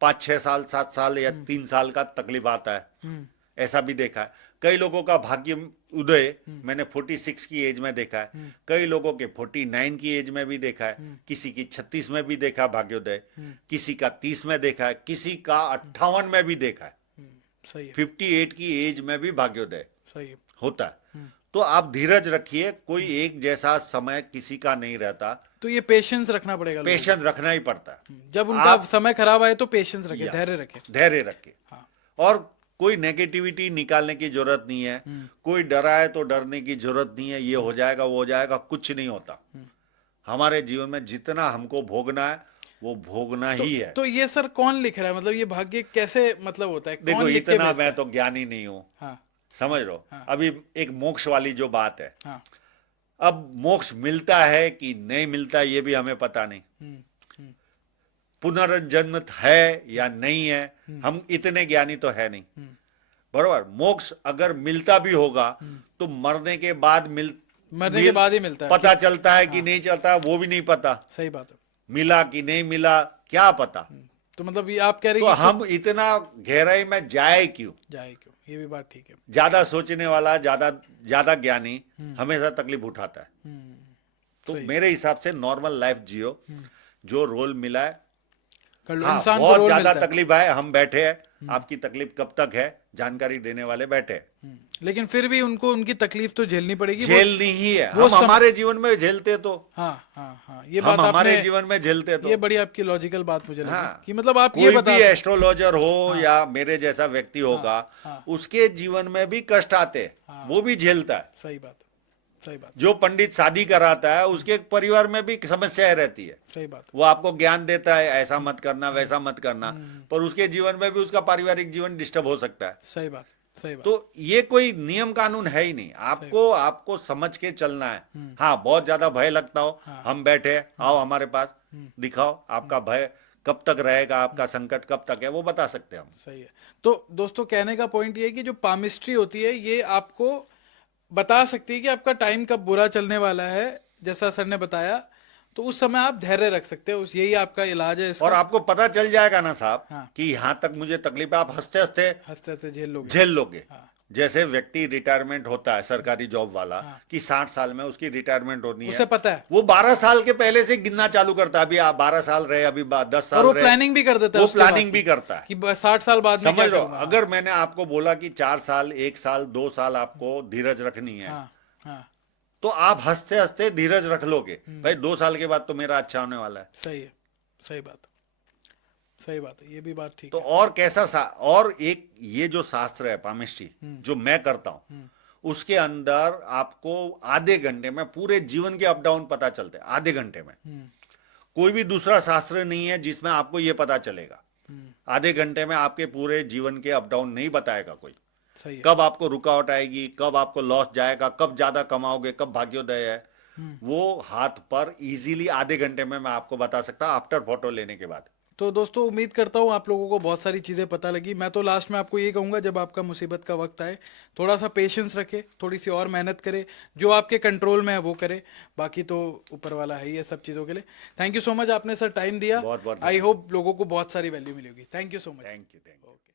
5-6 साल, 7 साल या 3 साल का तकलीफ आता है। ऐसा भी देखा है। कई लोगों का भाग्य उदय मैंने 46 की एज में देखा है, कई लोगों के 49 की एज में भी देखा है, किसी की 36 में भी देखा भाग्योदय, किसी का 30 में देखा है, किसी का 58 में भी देखा है, सही है, 58 की एज में भी भाग्योदय सही है। होता है। तो आप धीरज रखिए, कोई एक जैसा समय किसी का नहीं रहता। तो ये पेशेंस रखना पड़ेगा लोगों पेशेंस रखना ही पड़ता है। को। जब उनका समय खराब आए तो पेशेंस रखे, या, धैर्य रखे। धैर्य रखे। हाँ। और कोई नेगेटिविटी निकालने की जरूरत नहीं है, कोई डरा है तो डरने की जरूरत नहीं है, ये हो जाएगा वो हो जाएगा, कुछ नहीं होता। हमारे जीवन में जितना हमको भोगना है वो भोगना ही है। तो ये सर कौन लिख रहा है, मतलब ये भाग्य कैसे मतलब होता है? देखो, कौन लिख के इतना भेजता मैं है? तो ज्ञानी नहीं हूं, हाँ, समझ लो। हाँ। अभी एक मोक्ष वाली जो बात है, हाँ, अब मोक्ष मिलता है कि नहीं मिलता ये भी हमें पता नहीं। पुनर्जन्म है या नहीं है, हम इतने ज्ञानी तो है नहीं, बरोबर। मोक्ष अगर मिलता भी होगा तो मरने के बाद मरने के बाद ही मिलता है। पता चलता है कि नहीं चलता, वो भी नहीं पता। सही बात है। मिला कि नहीं मिला, क्या पता। तो मतलब ये आप कह रहे तो हैं कि हम इतना गहराई में जाए क्यों? जाए क्यों, ये भी बात ठीक है। ज्यादा सोचने वाला, ज्यादा ज्ञानी हमेशा तकलीफ उठाता है। तो मेरे हिसाब से नॉर्मल लाइफ जियो, जो रोल मिला है। कर लो, हाँ, इंसान को बहुत रोल ज्यादा मिलता है। तकलीफ है, हम बैठे हैं, आपकी तकलीफ कब तक है जानकारी देने वाले बैठे हैं। लेकिन फिर भी उनको उनकी तकलीफ तो झेलनी पड़ेगी। झेलनी ही है। वो हम हमारे जीवन में झेलते तो, हाँ, ये हम बात हमारे आपने, जीवन में झेलते तो। ये बड़ी आपकी लॉजिकल बात मुझे लगी हाँ, कि मतलब आप ये कोई बता भी एस्ट्रोलॉजर हो या मेरे जैसा व्यक्ति हाँ, होगा, उसके जीवन में भी कष्ट आते, वो भी झेलता है। सही बात, सही बात, जो पंडित शादी कराता है, उसके परिवार में भी समस्याएं रहती है। सही बात, वो आपको ज्ञान देता है, ऐसा मत करना, वैसा मत करना, पर उसके जीवन में भी उसका पारिवारिक जीवन डिस्टर्ब हो सकता है। सही बात, सही बात। तो ये कोई नियम कानून है ही नहीं। आपको समझ के चलना है। हाँ, बहुत ज्यादा भय लगता हो, हम बैठे, आओ हमारे पास, दिखाओ आपका भय कब तक रहेगा, आपका संकट कब तक है, वो बता सकते हैं हम। सही है। तो दोस्तों कहने का पॉइंट ये है कि जो पामिस्ट्री होती है ये आपको बता सकती है कि आपका टाइम कब बुरा चलने वाला है, जैसा सर ने बताया, तो उस समय आप धैर्य रख सकते हो, यही आपका इलाज है इसका। और आपको पता चल जाएगा ना साहब, हाँ। कि यहां तक मुझे तकलीफ है, आप हंसते हंसते हंसते हंसते झेल झेल लोगे। हाँ। जैसे व्यक्ति रिटायरमेंट होता है सरकारी जॉब वाला, हाँ। कि 60 साल में उसकी रिटायरमेंट होनी है, उसे पता है, वो 12 साल के पहले से गिनना चालू करता है। अभी आप 12 साल रहे, अभी 10 साल और वो रहे, प्लानिंग भी कर देता है, वो उसके बाद प्लानिंग की, भी करता है कि 60 साल बाद में क्या समझ लो। करूंगा। अगर मैंने आपको बोला कि 4 साल, 1 साल, 2 साल आपको धीरज रखनी है, हाँ, हाँ, तो आप हंसते हंसते धीरज रख लोगे, भाई 2 साल के बाद तो मेरा अच्छा होने वाला है। सही है, सही बात, सही बात है, ये भी बात ठीक तो है। और कैसा और एक ये जो शास्त्र है पामिस्ट्री, जो मैं करता हूं, उसके अंदर आपको आधे घंटे में पूरे जीवन के अप डाउन पता चलते हैं। आधे घंटे में कोई भी दूसरा शास्त्र नहीं है जिसमें आपको ये पता चलेगा। आधे घंटे में आपके पूरे जीवन के अप डाउन नहीं बताएगा कोई। सही है। कब आपको रुकावट आएगी, कब आपको लॉस जाएगा, कब ज्यादा कमाओगे, कब भाग्योदय है, वो हाथ पर इजीली आधे घंटे में मैं आपको बता सकता हूं, आफ्टर फोटो लेने के बाद। तो दोस्तों उम्मीद करता हूँ आप लोगों को बहुत सारी चीज़ें पता लगी। मैं तो लास्ट में आपको ये कहूँगा, जब आपका मुसीबत का वक्त आए, थोड़ा सा पेशेंस रखे, थोड़ी सी और मेहनत करे, जो आपके कंट्रोल में है वो करे, बाकी तो ऊपर वाला है ही है सब चीज़ों के लिए। थैंक यू सो मच, आपने सर टाइम दिया। बहुत बहुत आई होप लोगों को बहुत सारी वैल्यू मिलेगी। Thank you so much. Thank you. Okay.